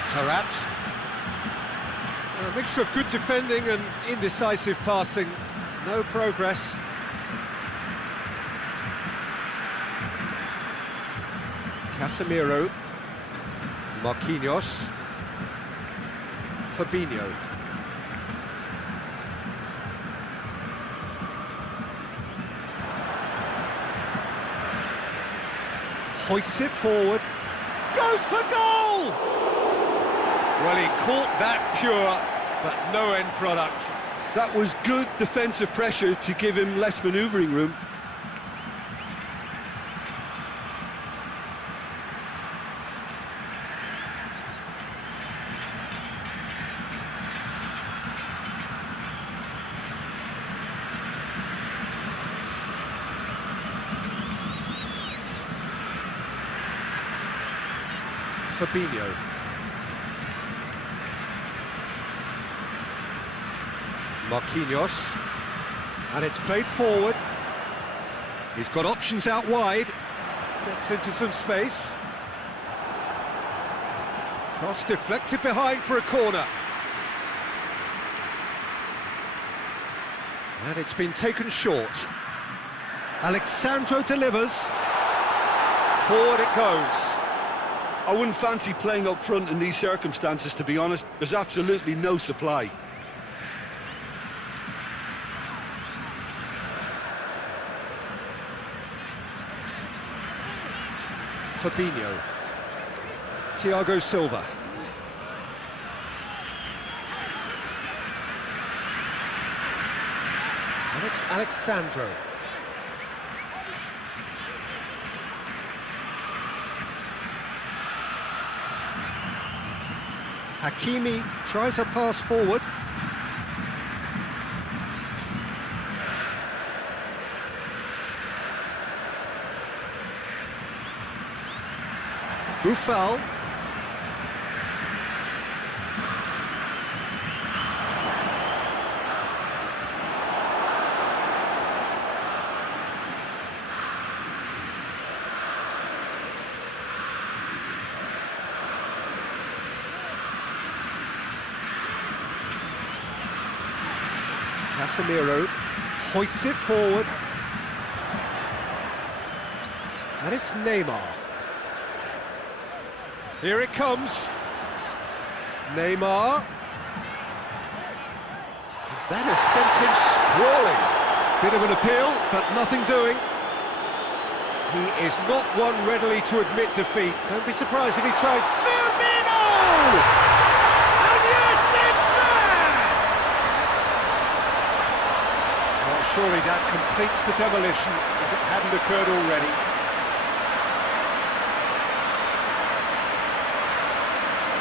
Tarat. A mixture of good defending and indecisive passing. No progress. Casemiro, Marquinhos, Fabinho. Hoists it forward, goes for goal! Well, he caught that pure, but no end product. That was good defensive pressure to give him less manoeuvring room. Fabinho. Marquinhos. And it's played forward. He's got options out wide. Gets into some space. Cross deflected behind for a corner. And it's been taken short. Alexandro delivers. Forward it goes. I wouldn't fancy playing up front in these circumstances, to be honest. There's absolutely no supply. Fabinho. Thiago Silva. And it's Alexandro. Hakimi tries a pass forward. Boufal. Casemiro hoists it forward. And it's Neymar. Here it comes. Neymar. That has sent him sprawling. Bit of an appeal, but nothing doing. He is not one readily to admit defeat. Don't be surprised if he tries. Firmino! And yes, it's there! Well, surely that completes the demolition if it hadn't occurred already.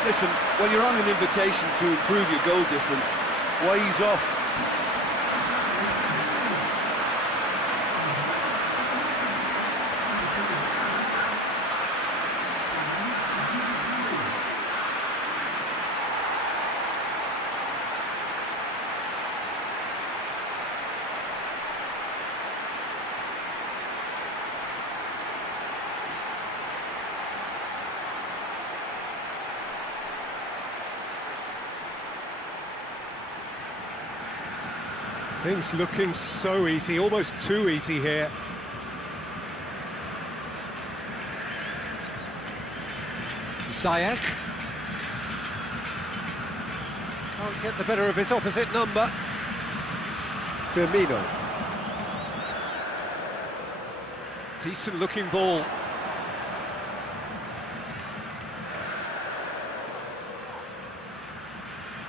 Listen, when you're on an invitation to improve your goal difference, why ease off? Things looking so easy, almost too easy here. Ziyech. Can't get the better of his opposite number. Firmino. Decent looking ball.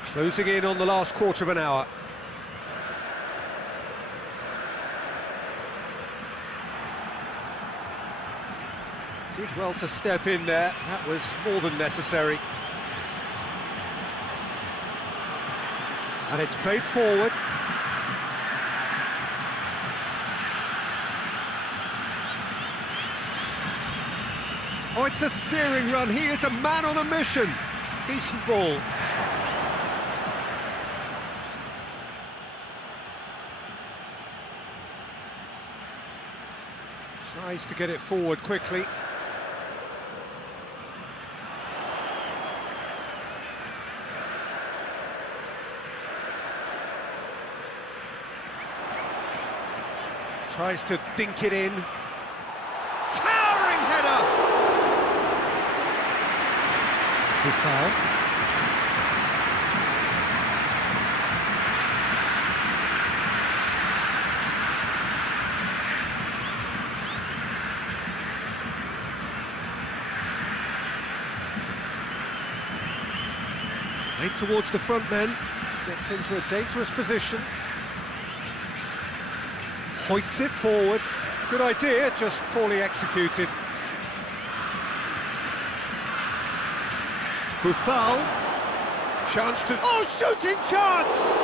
Closing in on the last quarter of an hour. Did well to step in there, that was more than necessary. And it's played forward. Oh, it's a searing run, he is a man on a mission. Decent ball. Tries to get it forward quickly. Tries to dink it in. Towering header! Boufal. Played towards the front men. Gets into a dangerous position. Hoists it forward. Good idea, just poorly executed. Boufal. Chance to... Oh, shooting chance!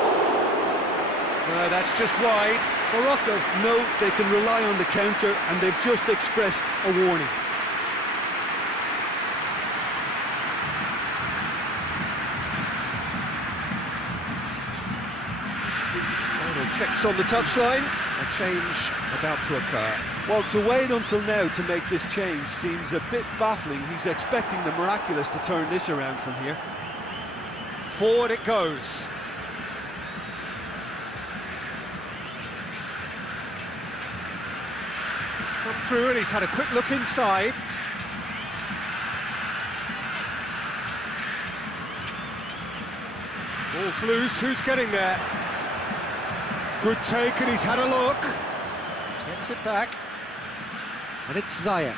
No, that's just wide. Morocco know they can rely on the counter, and they've just expressed a warning. Final checks on the touchline. A change about to occur. Well, to wait until now to make this change seems a bit baffling. He's expecting the miraculous to turn this around from here. Forward it goes. He's come through and he's had a quick look inside. Ball's loose, who's getting there? Good take, and he's had a look. Gets it back. And it's Ziyech.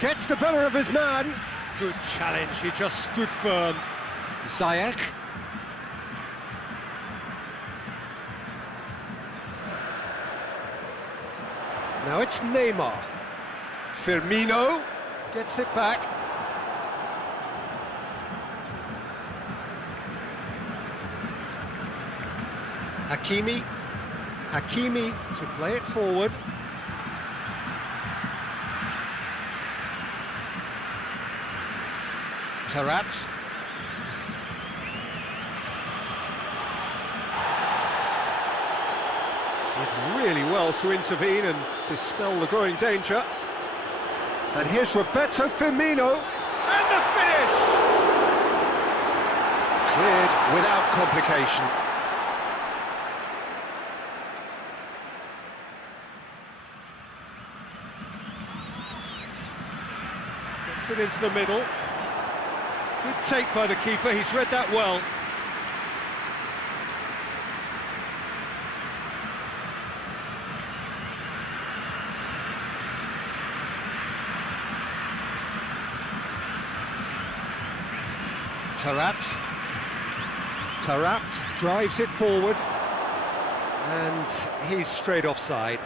Gets the better of his man. Good challenge, he just stood firm. Ziyech. Now it's Neymar. Firmino gets it back. Hakimi to play it forward. Taarabt. Did really well to intervene and dispel the growing danger. And here's Roberto Firmino, and the finish! Cleared without complication. Gets it into the middle. Good take by the keeper, he's read that well. Taarabt drives it forward, and he's straight offside.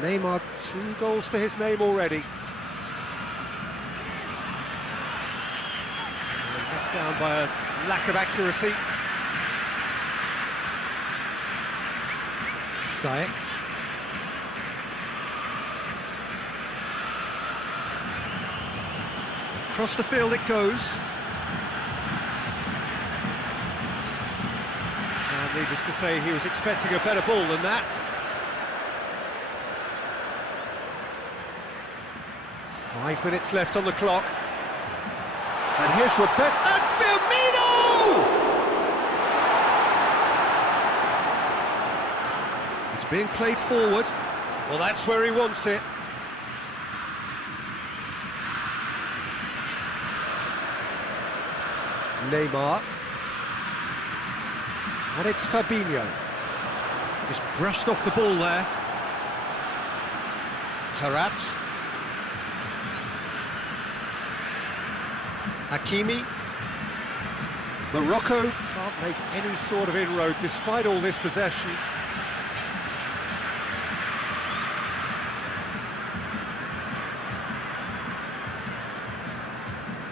Neymar, 2 goals to his name already. Let down by a lack of accuracy. Ziyech. Across the field it goes. And needless to say, he was expecting a better ball than that. Five minutes left on the clock. And here's Roberto and Firmino! It's being played forward. Well, that's where he wants it. Neymar. And it's Fabinho. Just brushed off the ball there. Taarabt. Hakimi. Morocco can't make any sort of inroad despite all this possession.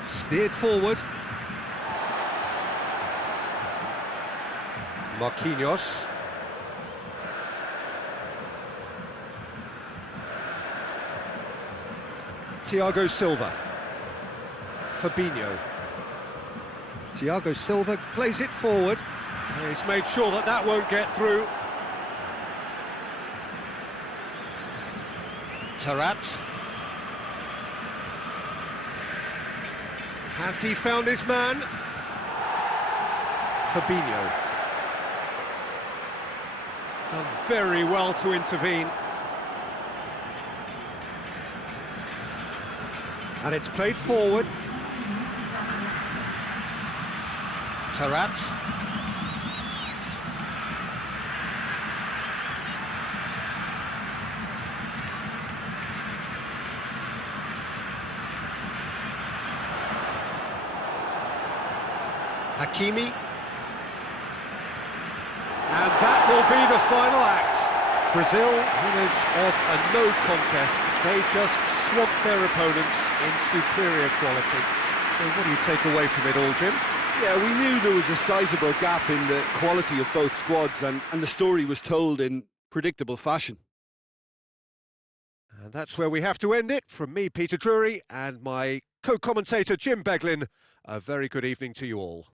Steered forward. Marquinhos. Thiago Silva. Fabinho. Thiago Silva plays it forward. He's made sure that that won't get through. Taarabt. Has he found his man? Fabinho. Done very well to intervene. And it's played forward. Taarabt. Hakimi. And that will be the final act. Brazil, winners of a no contest. They just swamped their opponents in superior quality. So what do you take away from it all, Jim? Yeah, we knew there was a sizable gap in the quality of both squads, and the story was told in predictable fashion. And that's where we have to end it. From me, Peter Drury, and my co-commentator, Jim Beglin, a very good evening to you all.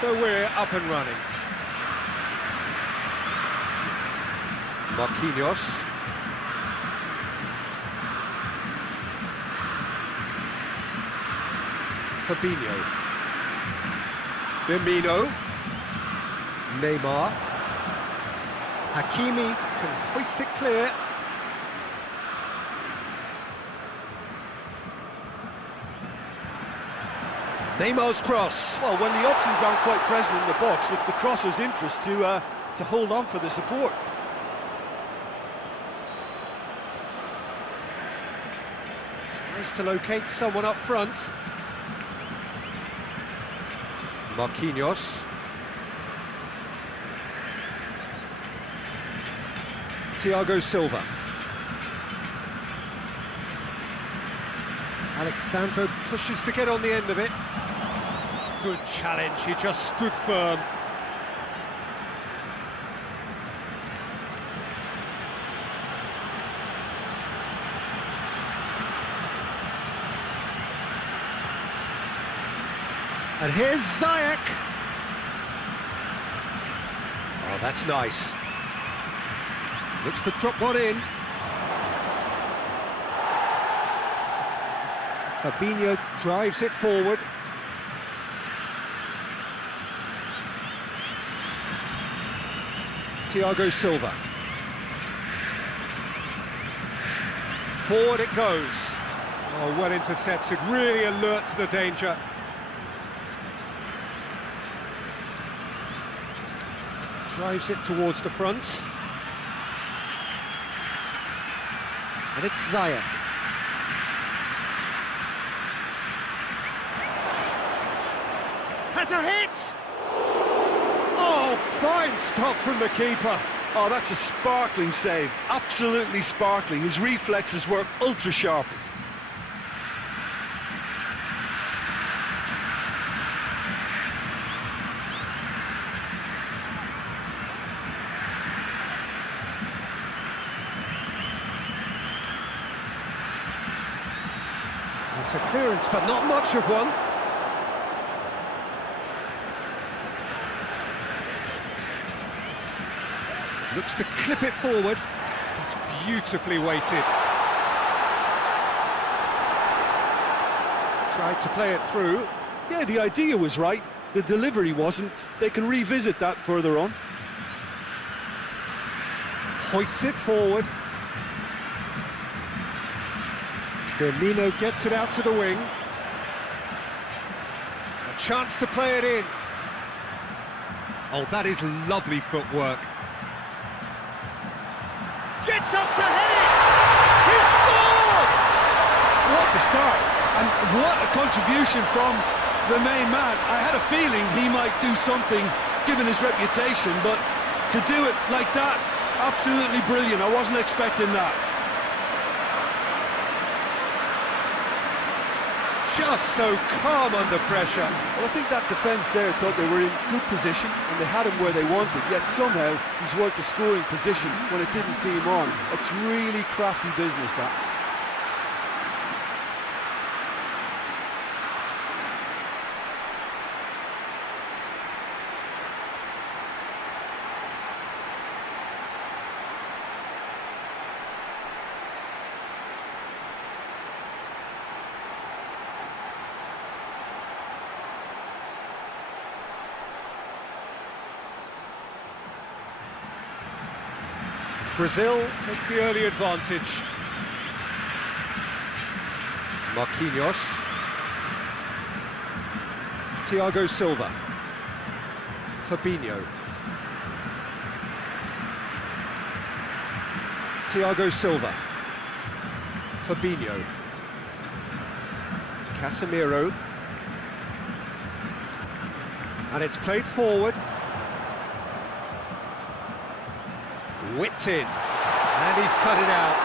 So we're up and running. Marquinhos. Fabinho. Firmino. Neymar. Hakimi can hoist it clear. Neymar's cross. Well, when the options aren't quite present in the box, it's the crosser's interest to hold on for the support. Tries to locate someone up front. Marquinhos. Thiago Silva. Alexandro pushes to get on the end of it. Good challenge, he just stood firm. And here's Ziyech. Oh, that's nice. Looks to drop one in. Fabinho drives it forward. Thiago Silva. Forward it goes. Oh, well intercepted, really alert to the danger. Drives it towards the front. And it's Ziyech. Has a hit! Oh, fine stop from the keeper. Oh, that's a sparkling save. Absolutely sparkling. His reflexes were ultra sharp. It's a clearance, but not much of one. Looks to clip it forward. That's beautifully weighted. Tried to play it through. Yeah, the idea was right. The delivery wasn't. They can revisit that further on. Hoists it forward. Firmino gets it out to the wing. A chance to play it in. Oh, that is lovely footwork. Gets up to head it! He's scored! What a start, and what a contribution from the main man. I had a feeling he might do something, given his reputation, but to do it like that, absolutely brilliant. I wasn't expecting that. Just so calm under pressure. Well, I think that defence there thought they were in good position and they had him where they wanted, yet somehow he's worked the scoring position when it didn't seem on. It's really crafty business, that. Brazil take the early advantage. Marquinhos. Thiago Silva. Fabinho. Thiago Silva. Fabinho. Casemiro. And it's played forward. Whipped in, and he's cut it out.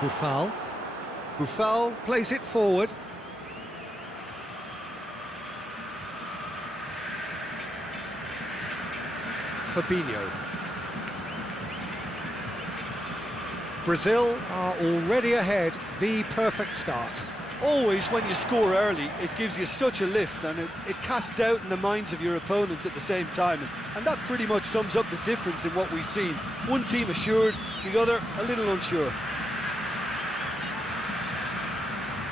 Buffal. Buffal plays it forward. Fabinho. Brazil are already ahead, the perfect start. always when you score early, it gives you such a lift, and it casts doubt in the minds of your opponents at the same time. And that pretty much sums up the difference in what we've seen. One team assured, the other a little unsure.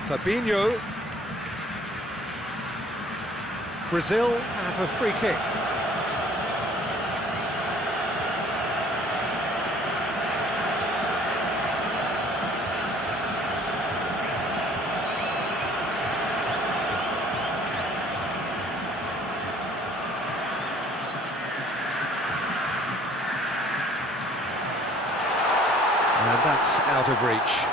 Fabinho. Brazil have a free kick. And that's out of reach.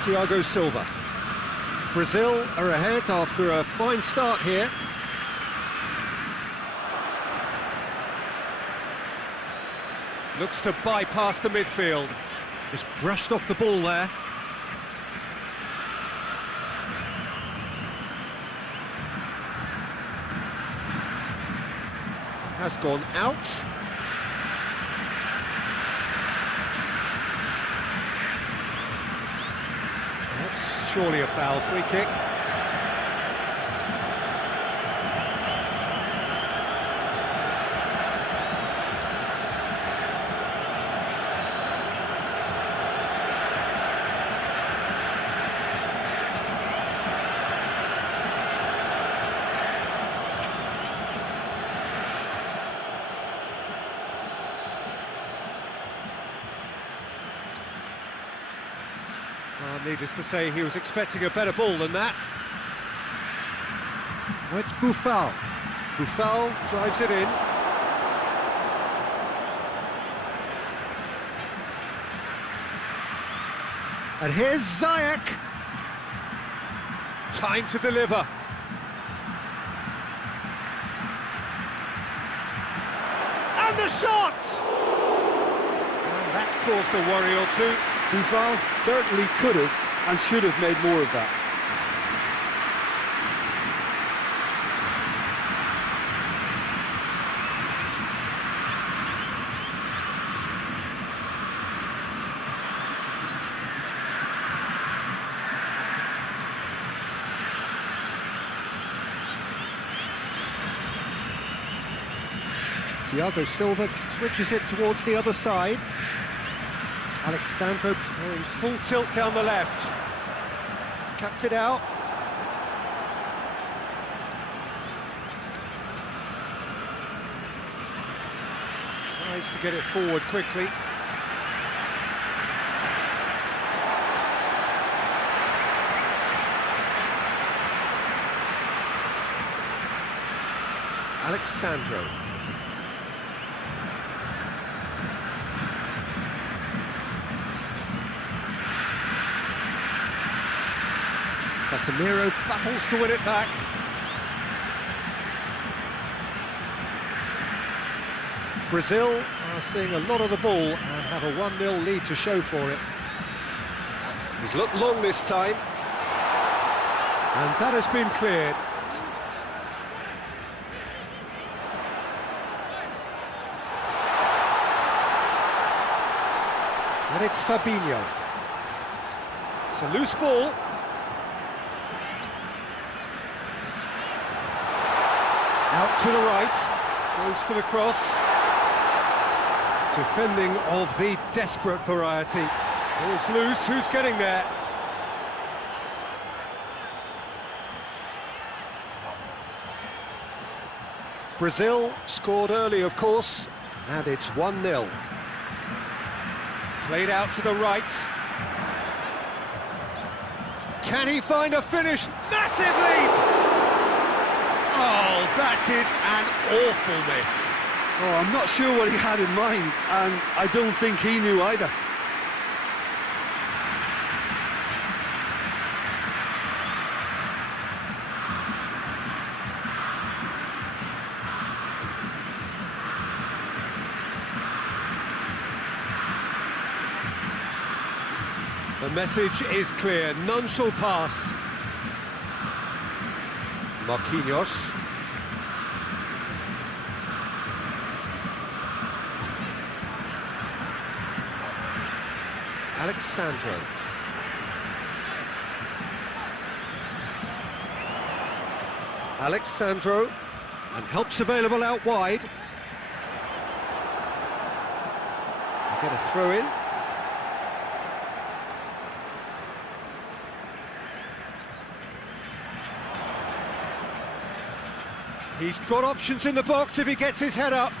Thiago Silva. Brazil are ahead after a fine start here. Looks to bypass the midfield. Just brushed off the ball there. Has gone out. That's surely a foul. Free kick. Needless to say, he was expecting a better ball than that. Oh, it's Buffal. Buffal drives it in. And here's Ziyech. Time to deliver. And the shot! And that's caused a worry or two. Buffal certainly could have and should have made more of that. Thiago Silva switches it towards the other side. Alexandro in full tilt down the left. Cuts it out. Tries to get it forward quickly. Alexandro. Casemiro battles to win it back. Brazil are seeing a lot of the ball and have a 1-0 lead to show for it. He's looked long this time. And that has been cleared. And it's Fabinho. It's a loose ball. Out to the right, goes for the cross. Defending of the desperate variety. Ball's loose, who's getting there? Brazil scored early, of course, and it's 1-0. Played out to the right. Can he find a finish? Massive leap! Oh, that is an awful miss. Oh, I'm not sure what he had in mind, and I don't think he knew either. The message is clear, none shall pass. Marquinhos. Alexandro. Alexandro, and help's available out wide. Get a throw in. He's got options in the box if he gets his head up.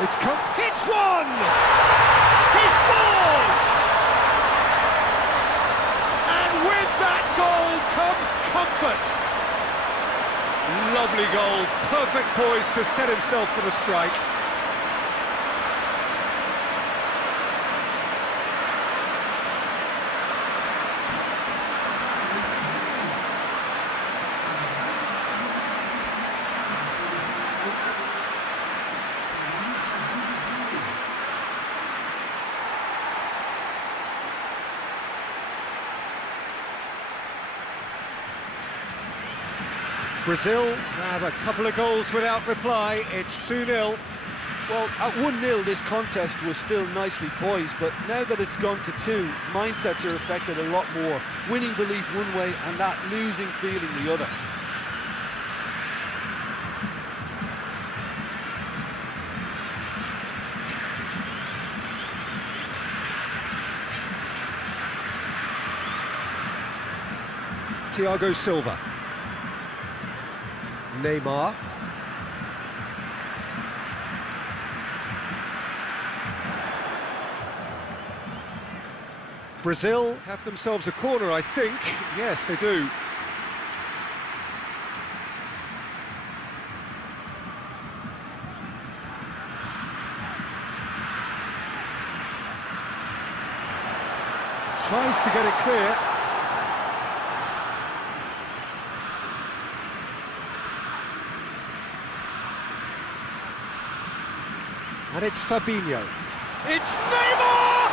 It's come, hits one! He scores! And with that goal comes comfort. Lovely goal, perfect poise to set himself for the strike. Brazil have a couple of goals without reply. It's 2-0. Well, at 1-0 this contest was still nicely poised, but now that it's gone to 2, mindsets are affected a lot more. Winning belief one way and that losing feeling the other. Thiago Silva. Neymar. Brazil have themselves a corner, I think. Yes, they do. Tries to get it clear. And it's Fabinho. It's Neymar!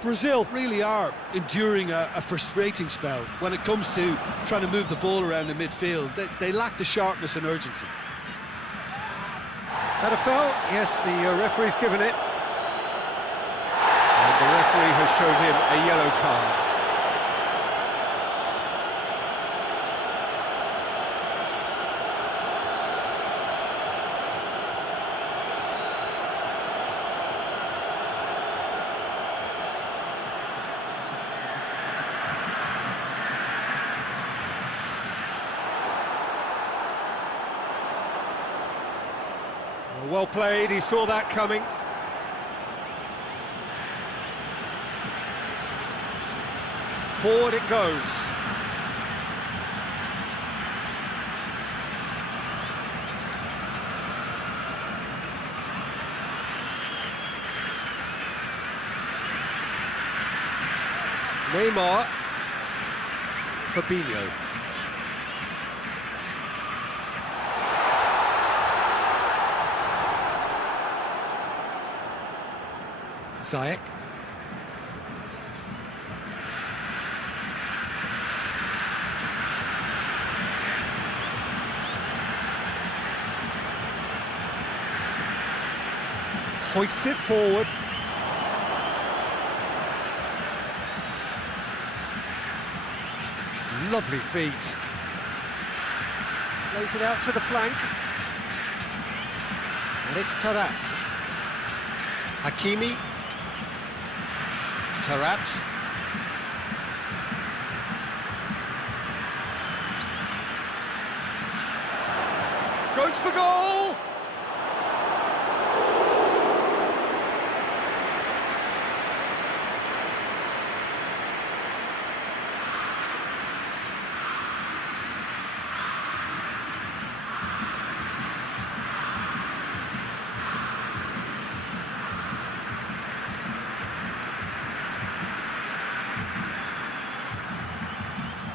Brazil really are enduring a frustrating spell when it comes to trying to move the ball around the midfield. They lack the sharpness and urgency. Had a foul? Yes, the referee's given it. And the referee has shown him a yellow card. Well played, he saw that coming. Forward it goes. Neymar. Fabinho. Ziyech. Hoists it forward. Lovely feet. Plays it out to the flank. And it's Tarat. Hakimi. Tarat. Goes for goal!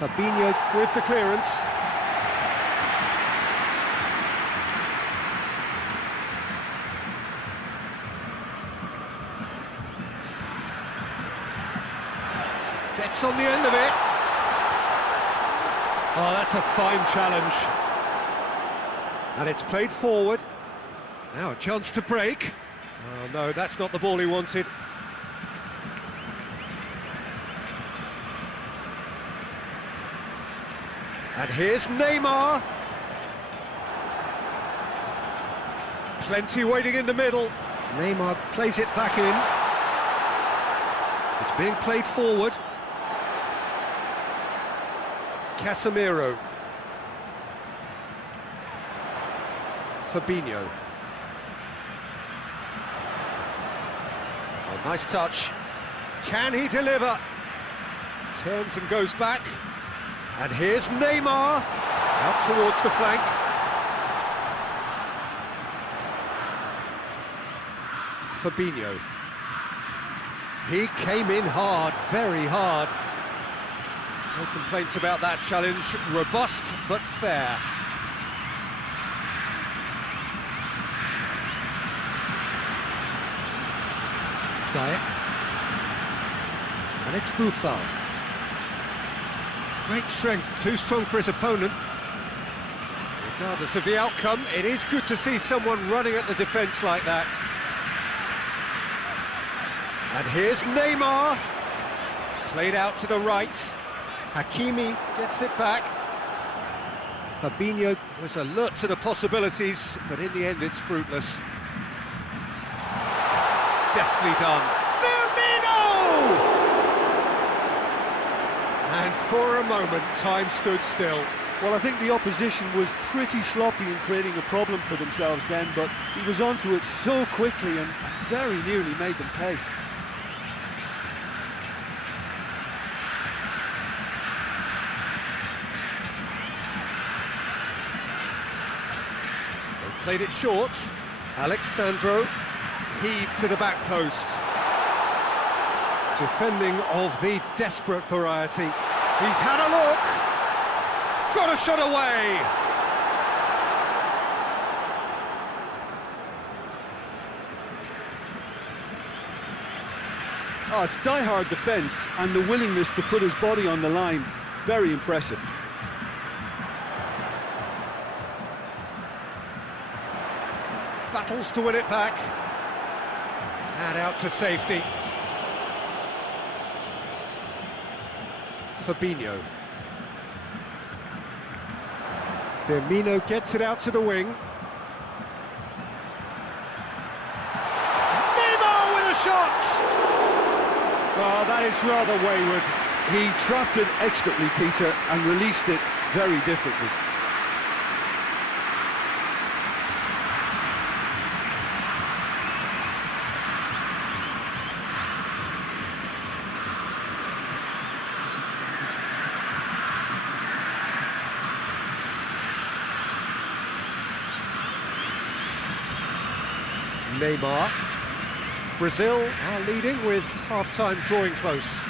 Fabinho with the clearance. Gets on the end of it. Oh, that's a fine challenge. And it's played forward. Now a chance to break. Oh no, that's not the ball he wanted. And here's Neymar. Plenty waiting in the middle. Neymar plays it back in. It's being played forward. Casemiro. Fabinho. Oh, nice touch. Can he deliver? Turns and goes back. And here's Neymar. Out towards the flank. Fabinho. He came in hard, very hard. No complaints about that challenge. Robust, but fair. Ziyech. And it's Buffon. Great strength, too strong for his opponent. Regardless of the outcome, it is good to see someone running at the defence like that. And here's Neymar. Played out to the right. Hakimi gets it back. Fabinho was alert to the possibilities, but in the end it's fruitless. Deftly done. Firmino! And for a moment, time stood still. Well, I think the opposition was pretty sloppy in creating a problem for themselves then, but he was onto it so quickly and very nearly made them pay. They've played it short. Alexandro heaved to the back post. Defending of the desperate variety. He's had a look. Got a shot away. Oh, it's die-hard defence and the willingness to put his body on the line. Very impressive. Battles to win it back. And out to safety. Fabinho. Firmino gets it out to the wing. Neymar with a shot! Oh, that is rather wayward. He trapped it expertly, Peter, and released it very differently. Neymar. Brazil are leading with half-time drawing close.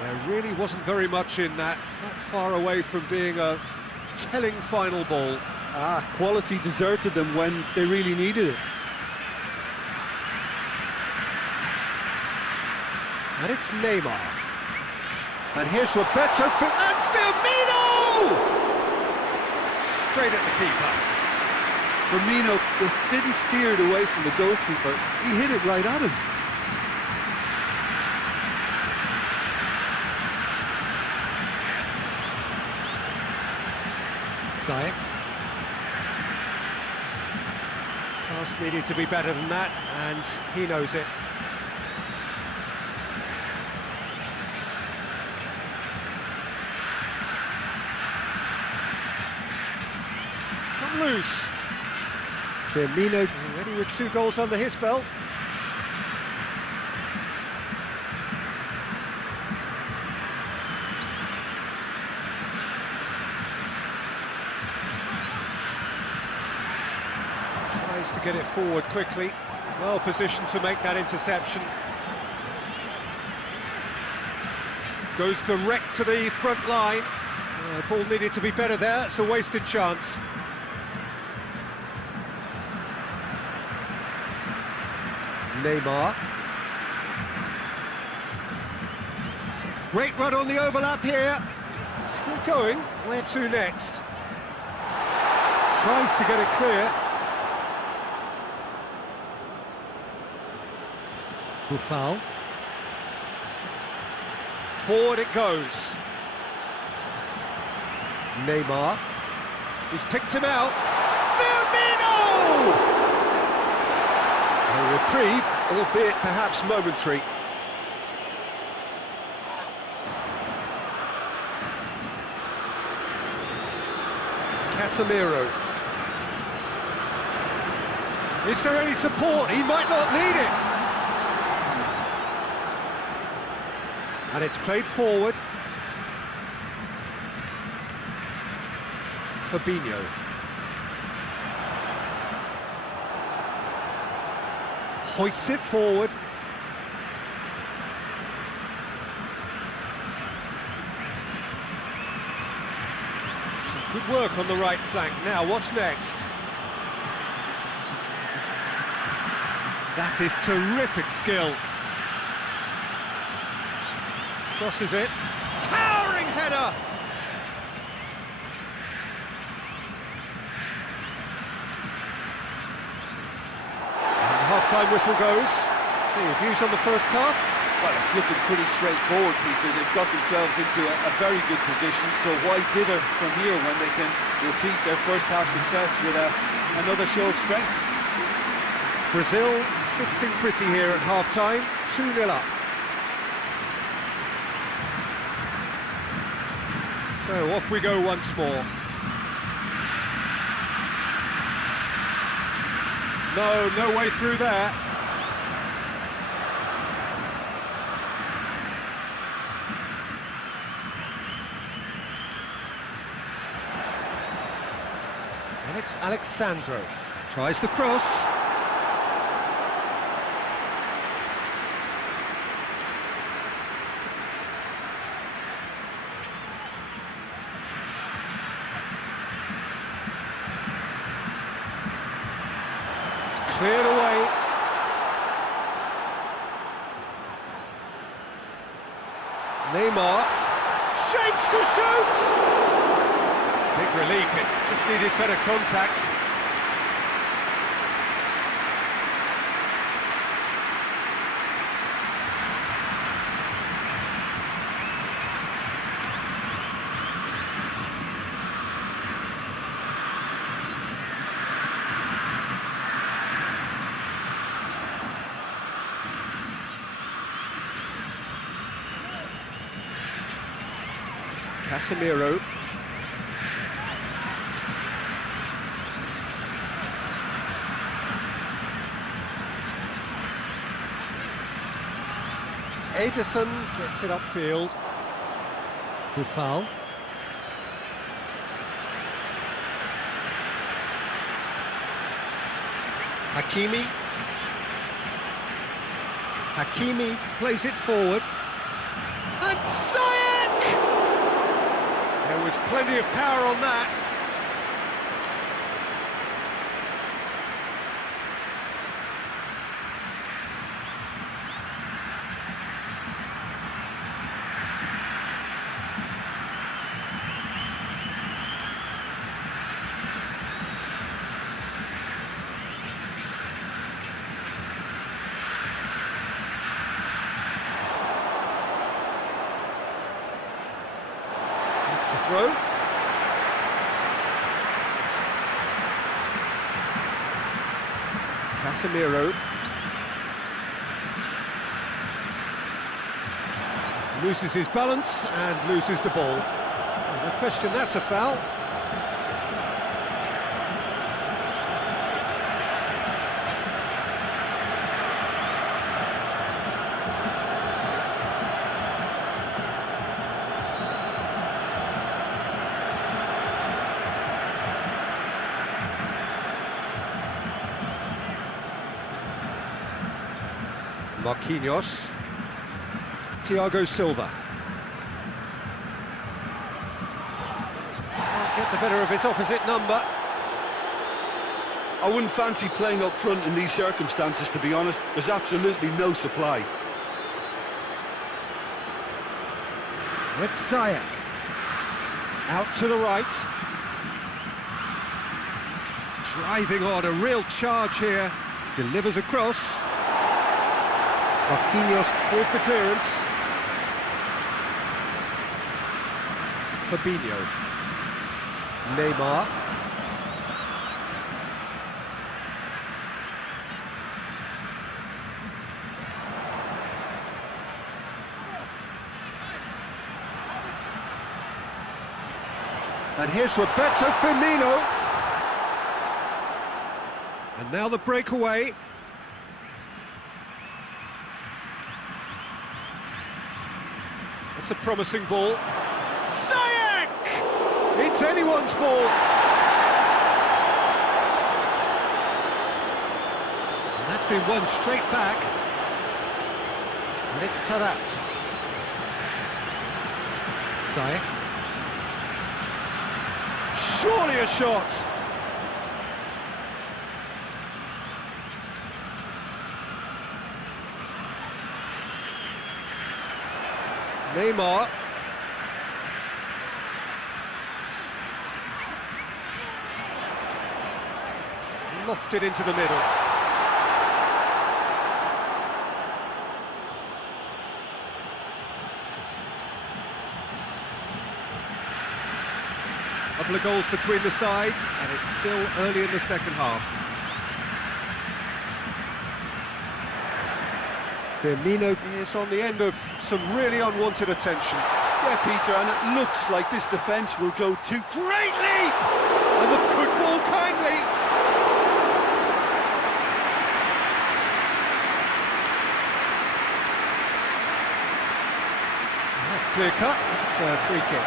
There really wasn't very much in that, not far away from being a telling final ball. Quality deserted them when they really needed it. And it's Neymar. And here's Roberto and Firmino! Straight at the keeper. Firmino just didn't steer it away from the goalkeeper. He hit it right at him. Ziyech. Pass needed to be better than that, and he knows it. It's come loose. Firmino already with 2 goals under his belt. Tries to get it forward quickly. Well positioned to make that interception. Goes direct to the front line. Ball needed to be better there. It's a wasted chance. Neymar. Great run on the overlap here. Still going. Where to next? Tries to get it clear. Buffal. Forward it goes. Neymar. He's picked him out. Firmino! A reprieve, albeit perhaps momentary. Casemiro. Is there any support? He might not need it. And it's played forward. Fabinho. Hoists it forward. Some good work on the right flank. Now, what's next? That is terrific skill. Crosses it. Towering header! And the half-time whistle goes. See, views on the first half? Well, it's looking pretty straightforward, Peter. They've got themselves into a very good position, so why dither from here when they can repeat their first half success with another show of strength? Brazil sitting pretty here at half-time, 2-0 up. So off we go once more. No way through there. And it's Alexandro. Tries the cross. Cleared away. Neymar. Shapes to shoot! Big relief, it just needed better contact. Casemiro. Ederson gets it upfield. Buffal. Hakimi plays it forward. And Ziyech! There was plenty of power on that. It's the throw. Casemiro. Loses his balance and loses the ball. No question, that's a foul. Marquinhos. Thiago Silva. Can't get the better of his opposite number. I wouldn't fancy playing up front in these circumstances, to be honest. There's absolutely no supply. With Ziyech. Out to the right. Driving on, a real charge here. Delivers across. Marquinhos with the clearance. Fabinho. Neymar. And here's Roberto Firmino. And now the breakaway. That's a promising ball. Ziyech! It's anyone's ball. And that's been won straight back. And it's Taarabt. Ziyech. Surely a shot. Neymar. Lofted into the middle. A couple of goals between the sides, and it's still early in the second half. Firmino is on the end of some really unwanted attention. Yeah, Peter, and it looks like this defence will go to great leap! And the could fall kindly. That's clear cut, that's a free kick.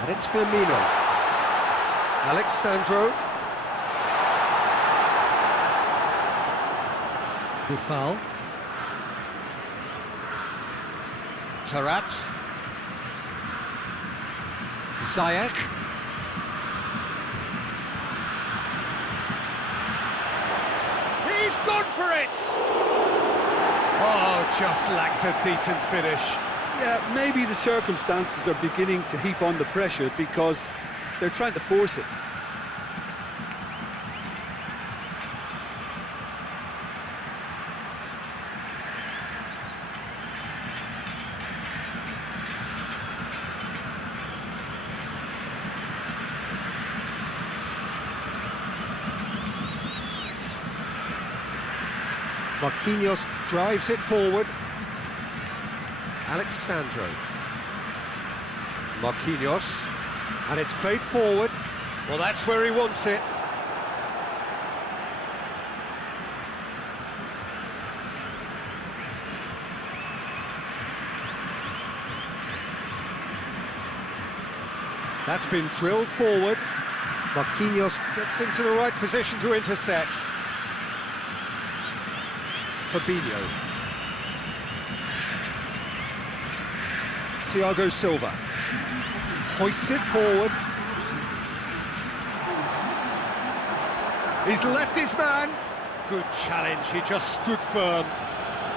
And it's Firmino. Alexandro. Buffal. Taarabt. Ziyech. He's gone for it! Oh, just lacked a decent finish. Yeah, maybe the circumstances are beginning to heap on the pressure because they're trying to force it. Marquinhos drives it forward. Alexandro. Marquinhos. And it's played forward. Well, that's where he wants it. That's been drilled forward. Marquinhos gets into the right position to intercept. Fabinho. Thiago Silva hoists it forward. He's left his man. Good challenge, he just stood firm.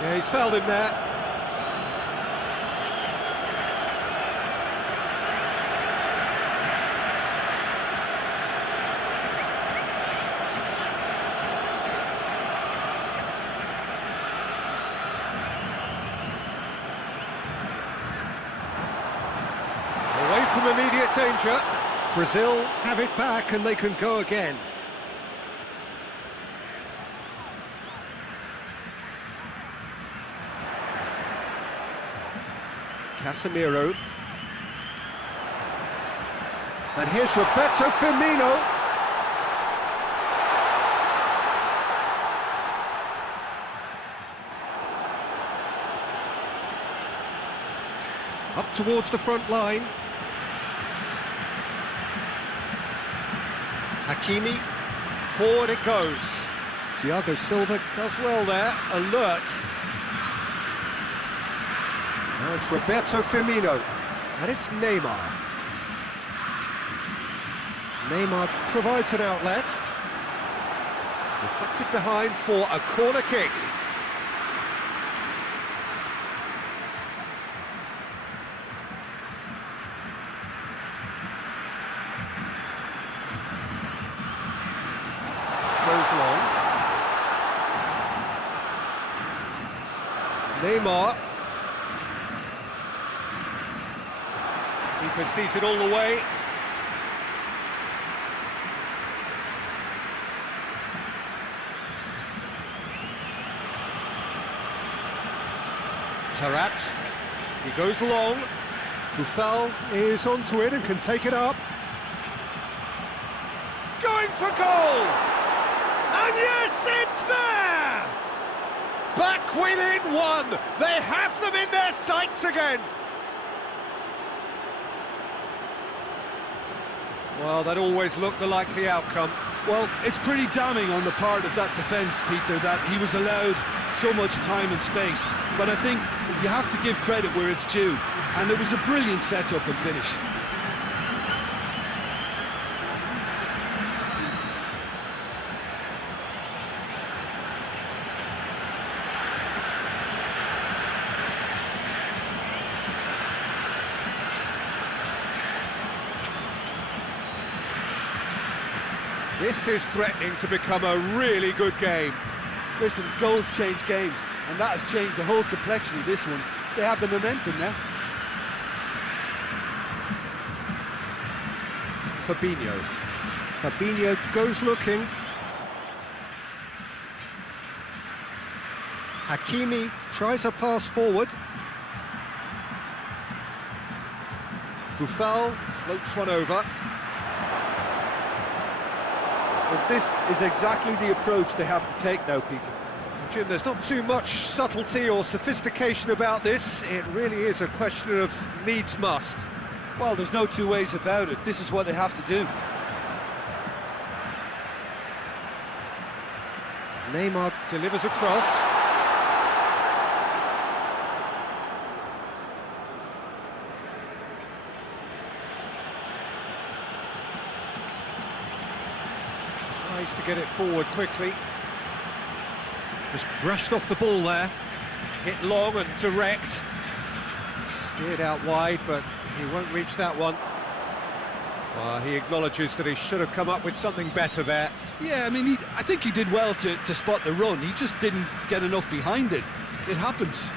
Yeah, he's fouled him there. From immediate danger. Brazil have it back and they can go again. Casemiro. And here's Roberto Firmino. Up towards the front line. Hakimi. Forward it goes. Thiago Silva does well there, alert. Now it's Roberto Firmino, and it's Neymar. Neymar provides an outlet. Deflected behind for a corner kick. Goes long. Neymar. Keeper sees it all the way. Tarat, he goes long. Buffal is onto it and can take it up. Going for goal! And yes, it's there! Back within one! They have them in their sights again! Well, that always looked the likely outcome. Well, it's pretty damning on the part of that defence, Peter, that he was allowed so much time and space. But I think you have to give credit where it's due, and it was a brilliant setup and finish. This is threatening to become a really good game. Listen, goals change games, and that has changed the whole complexion of this one. They have the momentum now. Fabinho. Fabinho goes looking. Hakimi tries a pass forward. Buffal floats one over. But this is exactly the approach they have to take now, Peter. Jim, there's not too much subtlety or sophistication about this. It really is a question of needs must. Well, there's no two ways about it. This is what they have to do. Neymar delivers a cross. Tries to get it forward quickly. Just brushed off the ball there. Hit long and direct. Steered out wide, but he won't reach that one. Well, he acknowledges that he should have come up with something better there. Yeah, I mean, I think he did well to spot the run. He just didn't get enough behind it. It happens.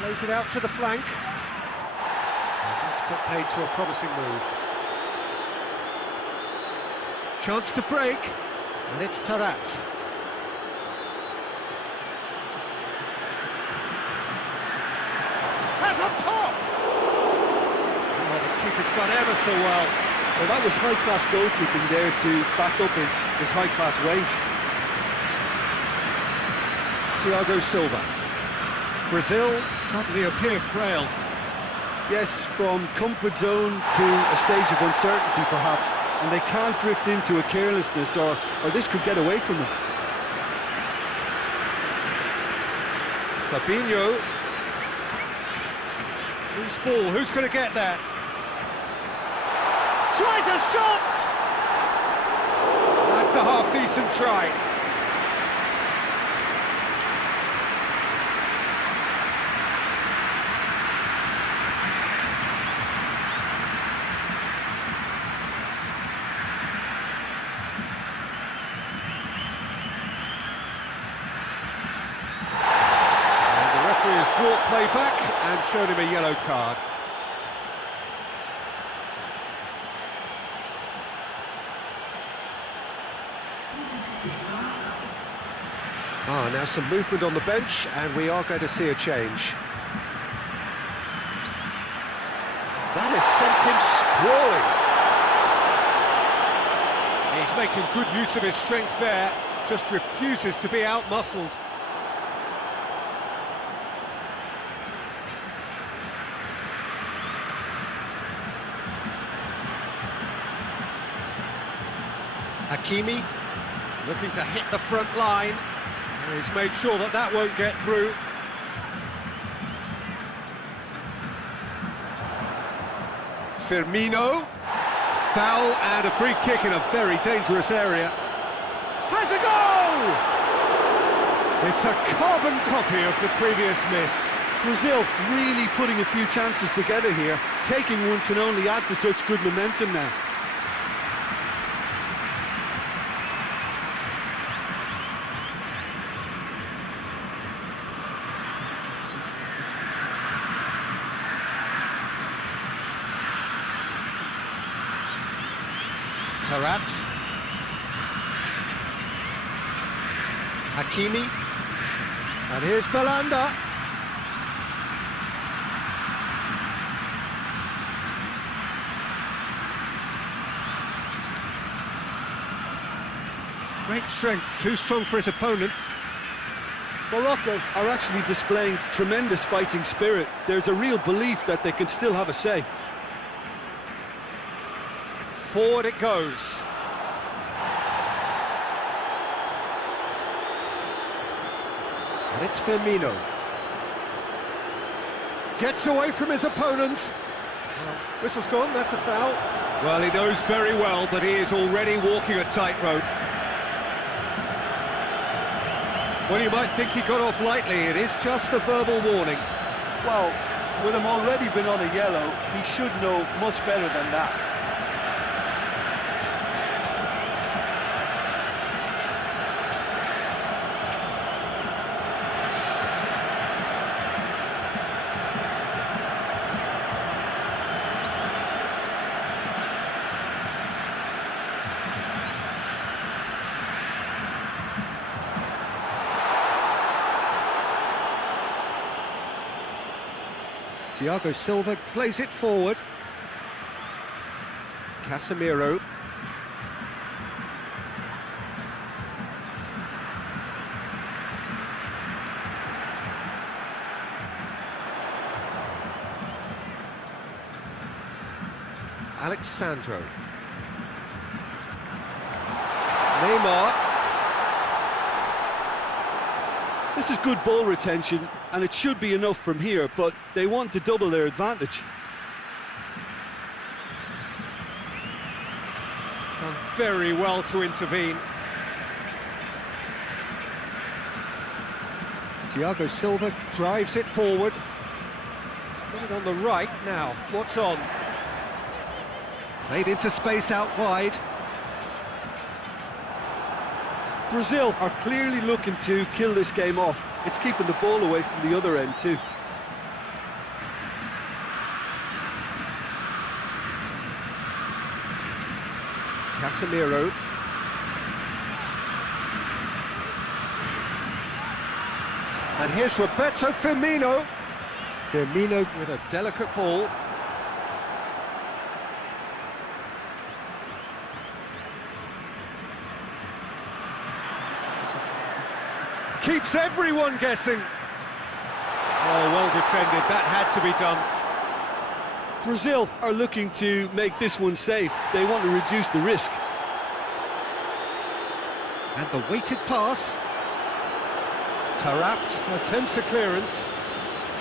Plays it out to the flank. And that's got paid to a promising move. Chance to break, and it's Tarat. Has a pop! Oh, the keeper's done ever so well. Well, that was high-class goalkeeping there to back up his high-class wage. Thiago Silva. Brazil suddenly appear frail. Yes, from comfort zone to a stage of uncertainty, perhaps, and they can't drift into a carelessness, or this could get away from them. Fabinho. Loose ball, who's going to get that? Tries a shot! That's a half-decent try. Has brought play back and shown him a yellow card. Now some movement on the bench, and we are going to see a change. That has sent him sprawling. He's making good use of his strength there, just refuses to be out-muscled. Hakimi, looking to hit the front line. He's made sure that that won't get through. Firmino. Foul and a free kick in a very dangerous area. Has a goal! It's a carbon copy of the previous miss. Brazil really putting a few chances together here. Taking one can only add to such good momentum now. Tarat. Hakimi. And here's Belanda. Great strength, too strong for his opponent. Morocco are actually displaying tremendous fighting spirit. There's a real belief that they can still have a say. Forward it goes. And it's Firmino. Gets away from his opponents. Well, whistle's gone, that's a foul. Well, he knows very well that he is already walking a tightrope. Well, you might think he got off lightly, it is just a verbal warning. Well, with him already been on a yellow, he should know much better than that. Thiago Silva plays it forward. Casemiro. Alexandro. Neymar. This is good ball retention, and it should be enough from here, but they want to double their advantage. Done very well to intervene. Thiago Silva drives it forward. He's got it on the right now. What's on? Played into space out wide. Brazil are clearly looking to kill this game off. It's keeping the ball away from the other end too. Casemiro. And here's Roberto Firmino. Firmino with a delicate ball. Keeps everyone guessing. Oh, well defended, that had to be done. Brazil are looking to make this one safe. They want to reduce the risk. And the weighted pass. Tarat attempts a clearance.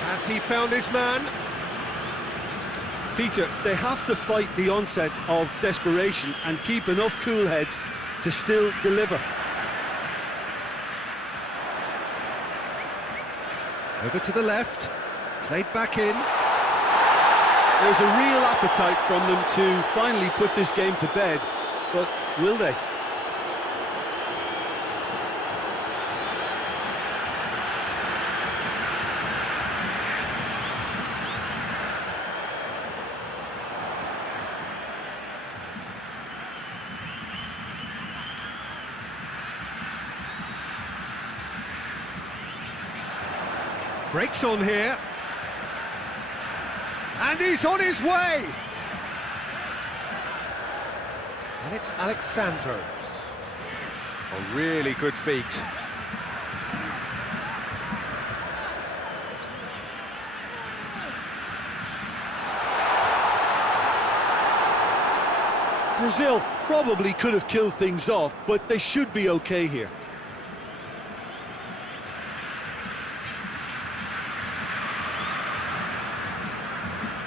Has he found his man? Peter, they have to fight the onset of desperation and keep enough cool heads to still deliver. Over to the left, played back in. There's a real appetite from them to finally put this game to bed, but will they? Breaks on here. And he's on his way! And it's Alexandro. A really good feat. Brazil probably could have killed things off, but they should be okay here.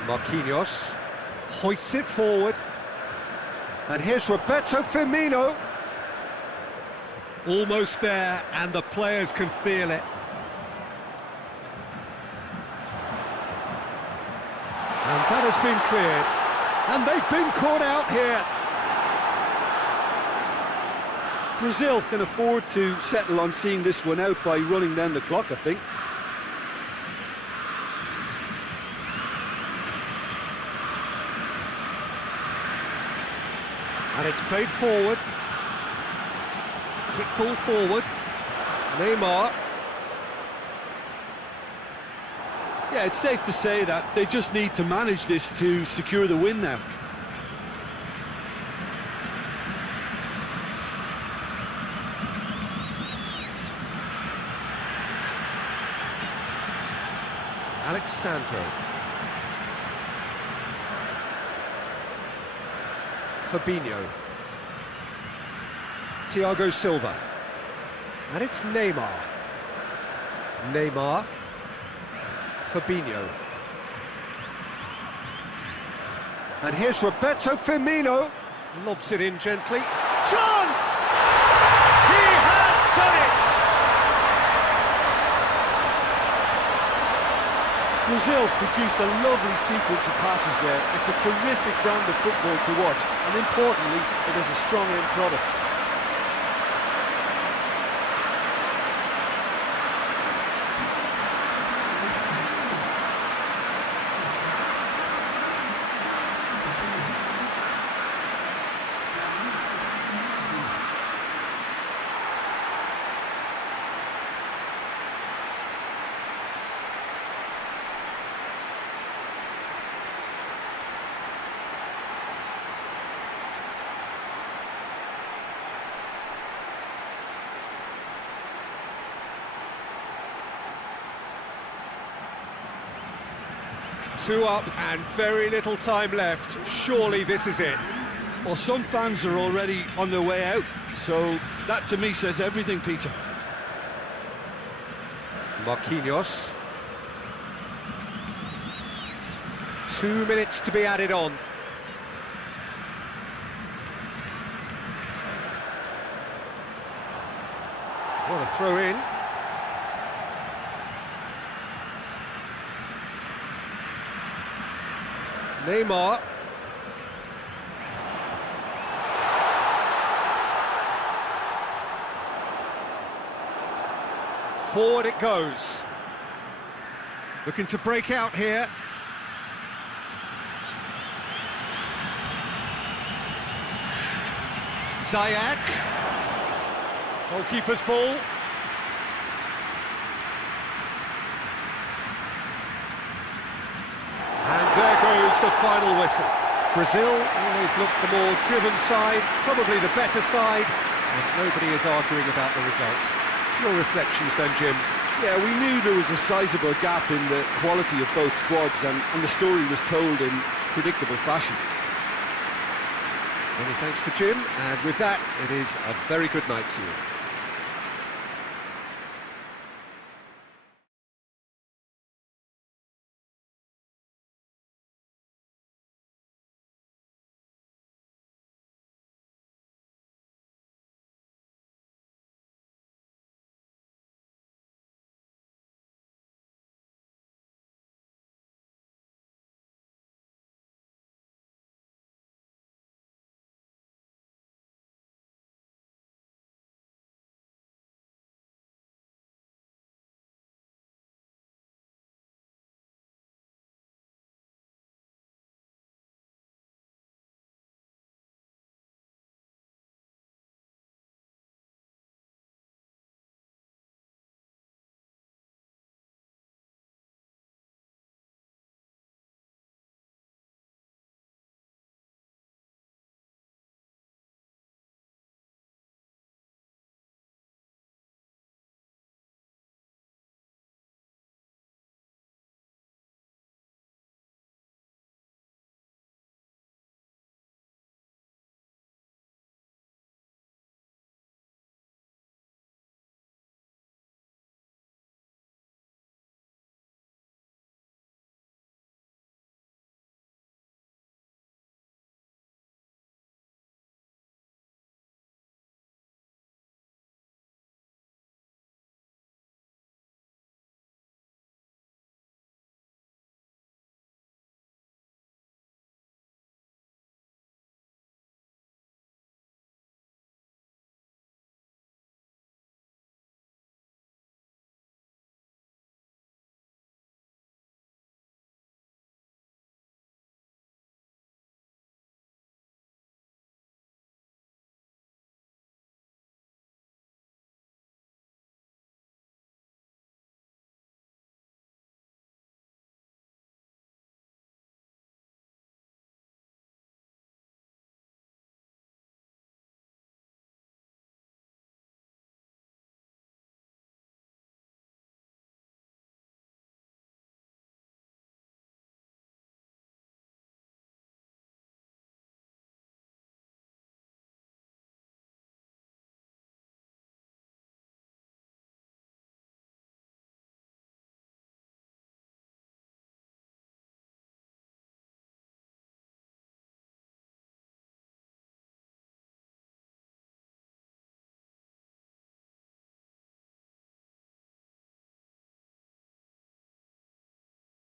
Marquinhos hoists it forward. And here's Roberto Firmino. Almost there, and the players can feel it. And that has been cleared. And they've been caught out here. Brazil can afford to settle on seeing this one out by running down the clock, I think. And it's played forward. Quick ball forward. Neymar. Yeah, it's safe to say that they just need to manage this to secure the win now. Alexandro. Fabinho. Thiago Silva. And it's Neymar. Neymar. Fabinho. And here's Roberto Firmino. Lobs it in gently. Chance! He has done it! Brazil produced a lovely sequence of passes there. It's a terrific brand of football to watch, and importantly, it is a strong end product. Two up and very little time left. Surely this is it. Well, some fans are already on their way out, so that to me says everything, Peter. Marquinhos. 2 minutes to be added on. What a throw in. Neymar. Forward it goes. Looking to break out here. Ziyech. Goalkeeper's ball. And there goes the final whistle. Brazil always looked the more driven side, probably the better side, and nobody is arguing about the results. Your reflections then, Jim? Yeah, we knew there was a sizable gap in the quality of both squads, and the story was told in predictable fashion. Many thanks to Jim, and with that, it is a very good night to you.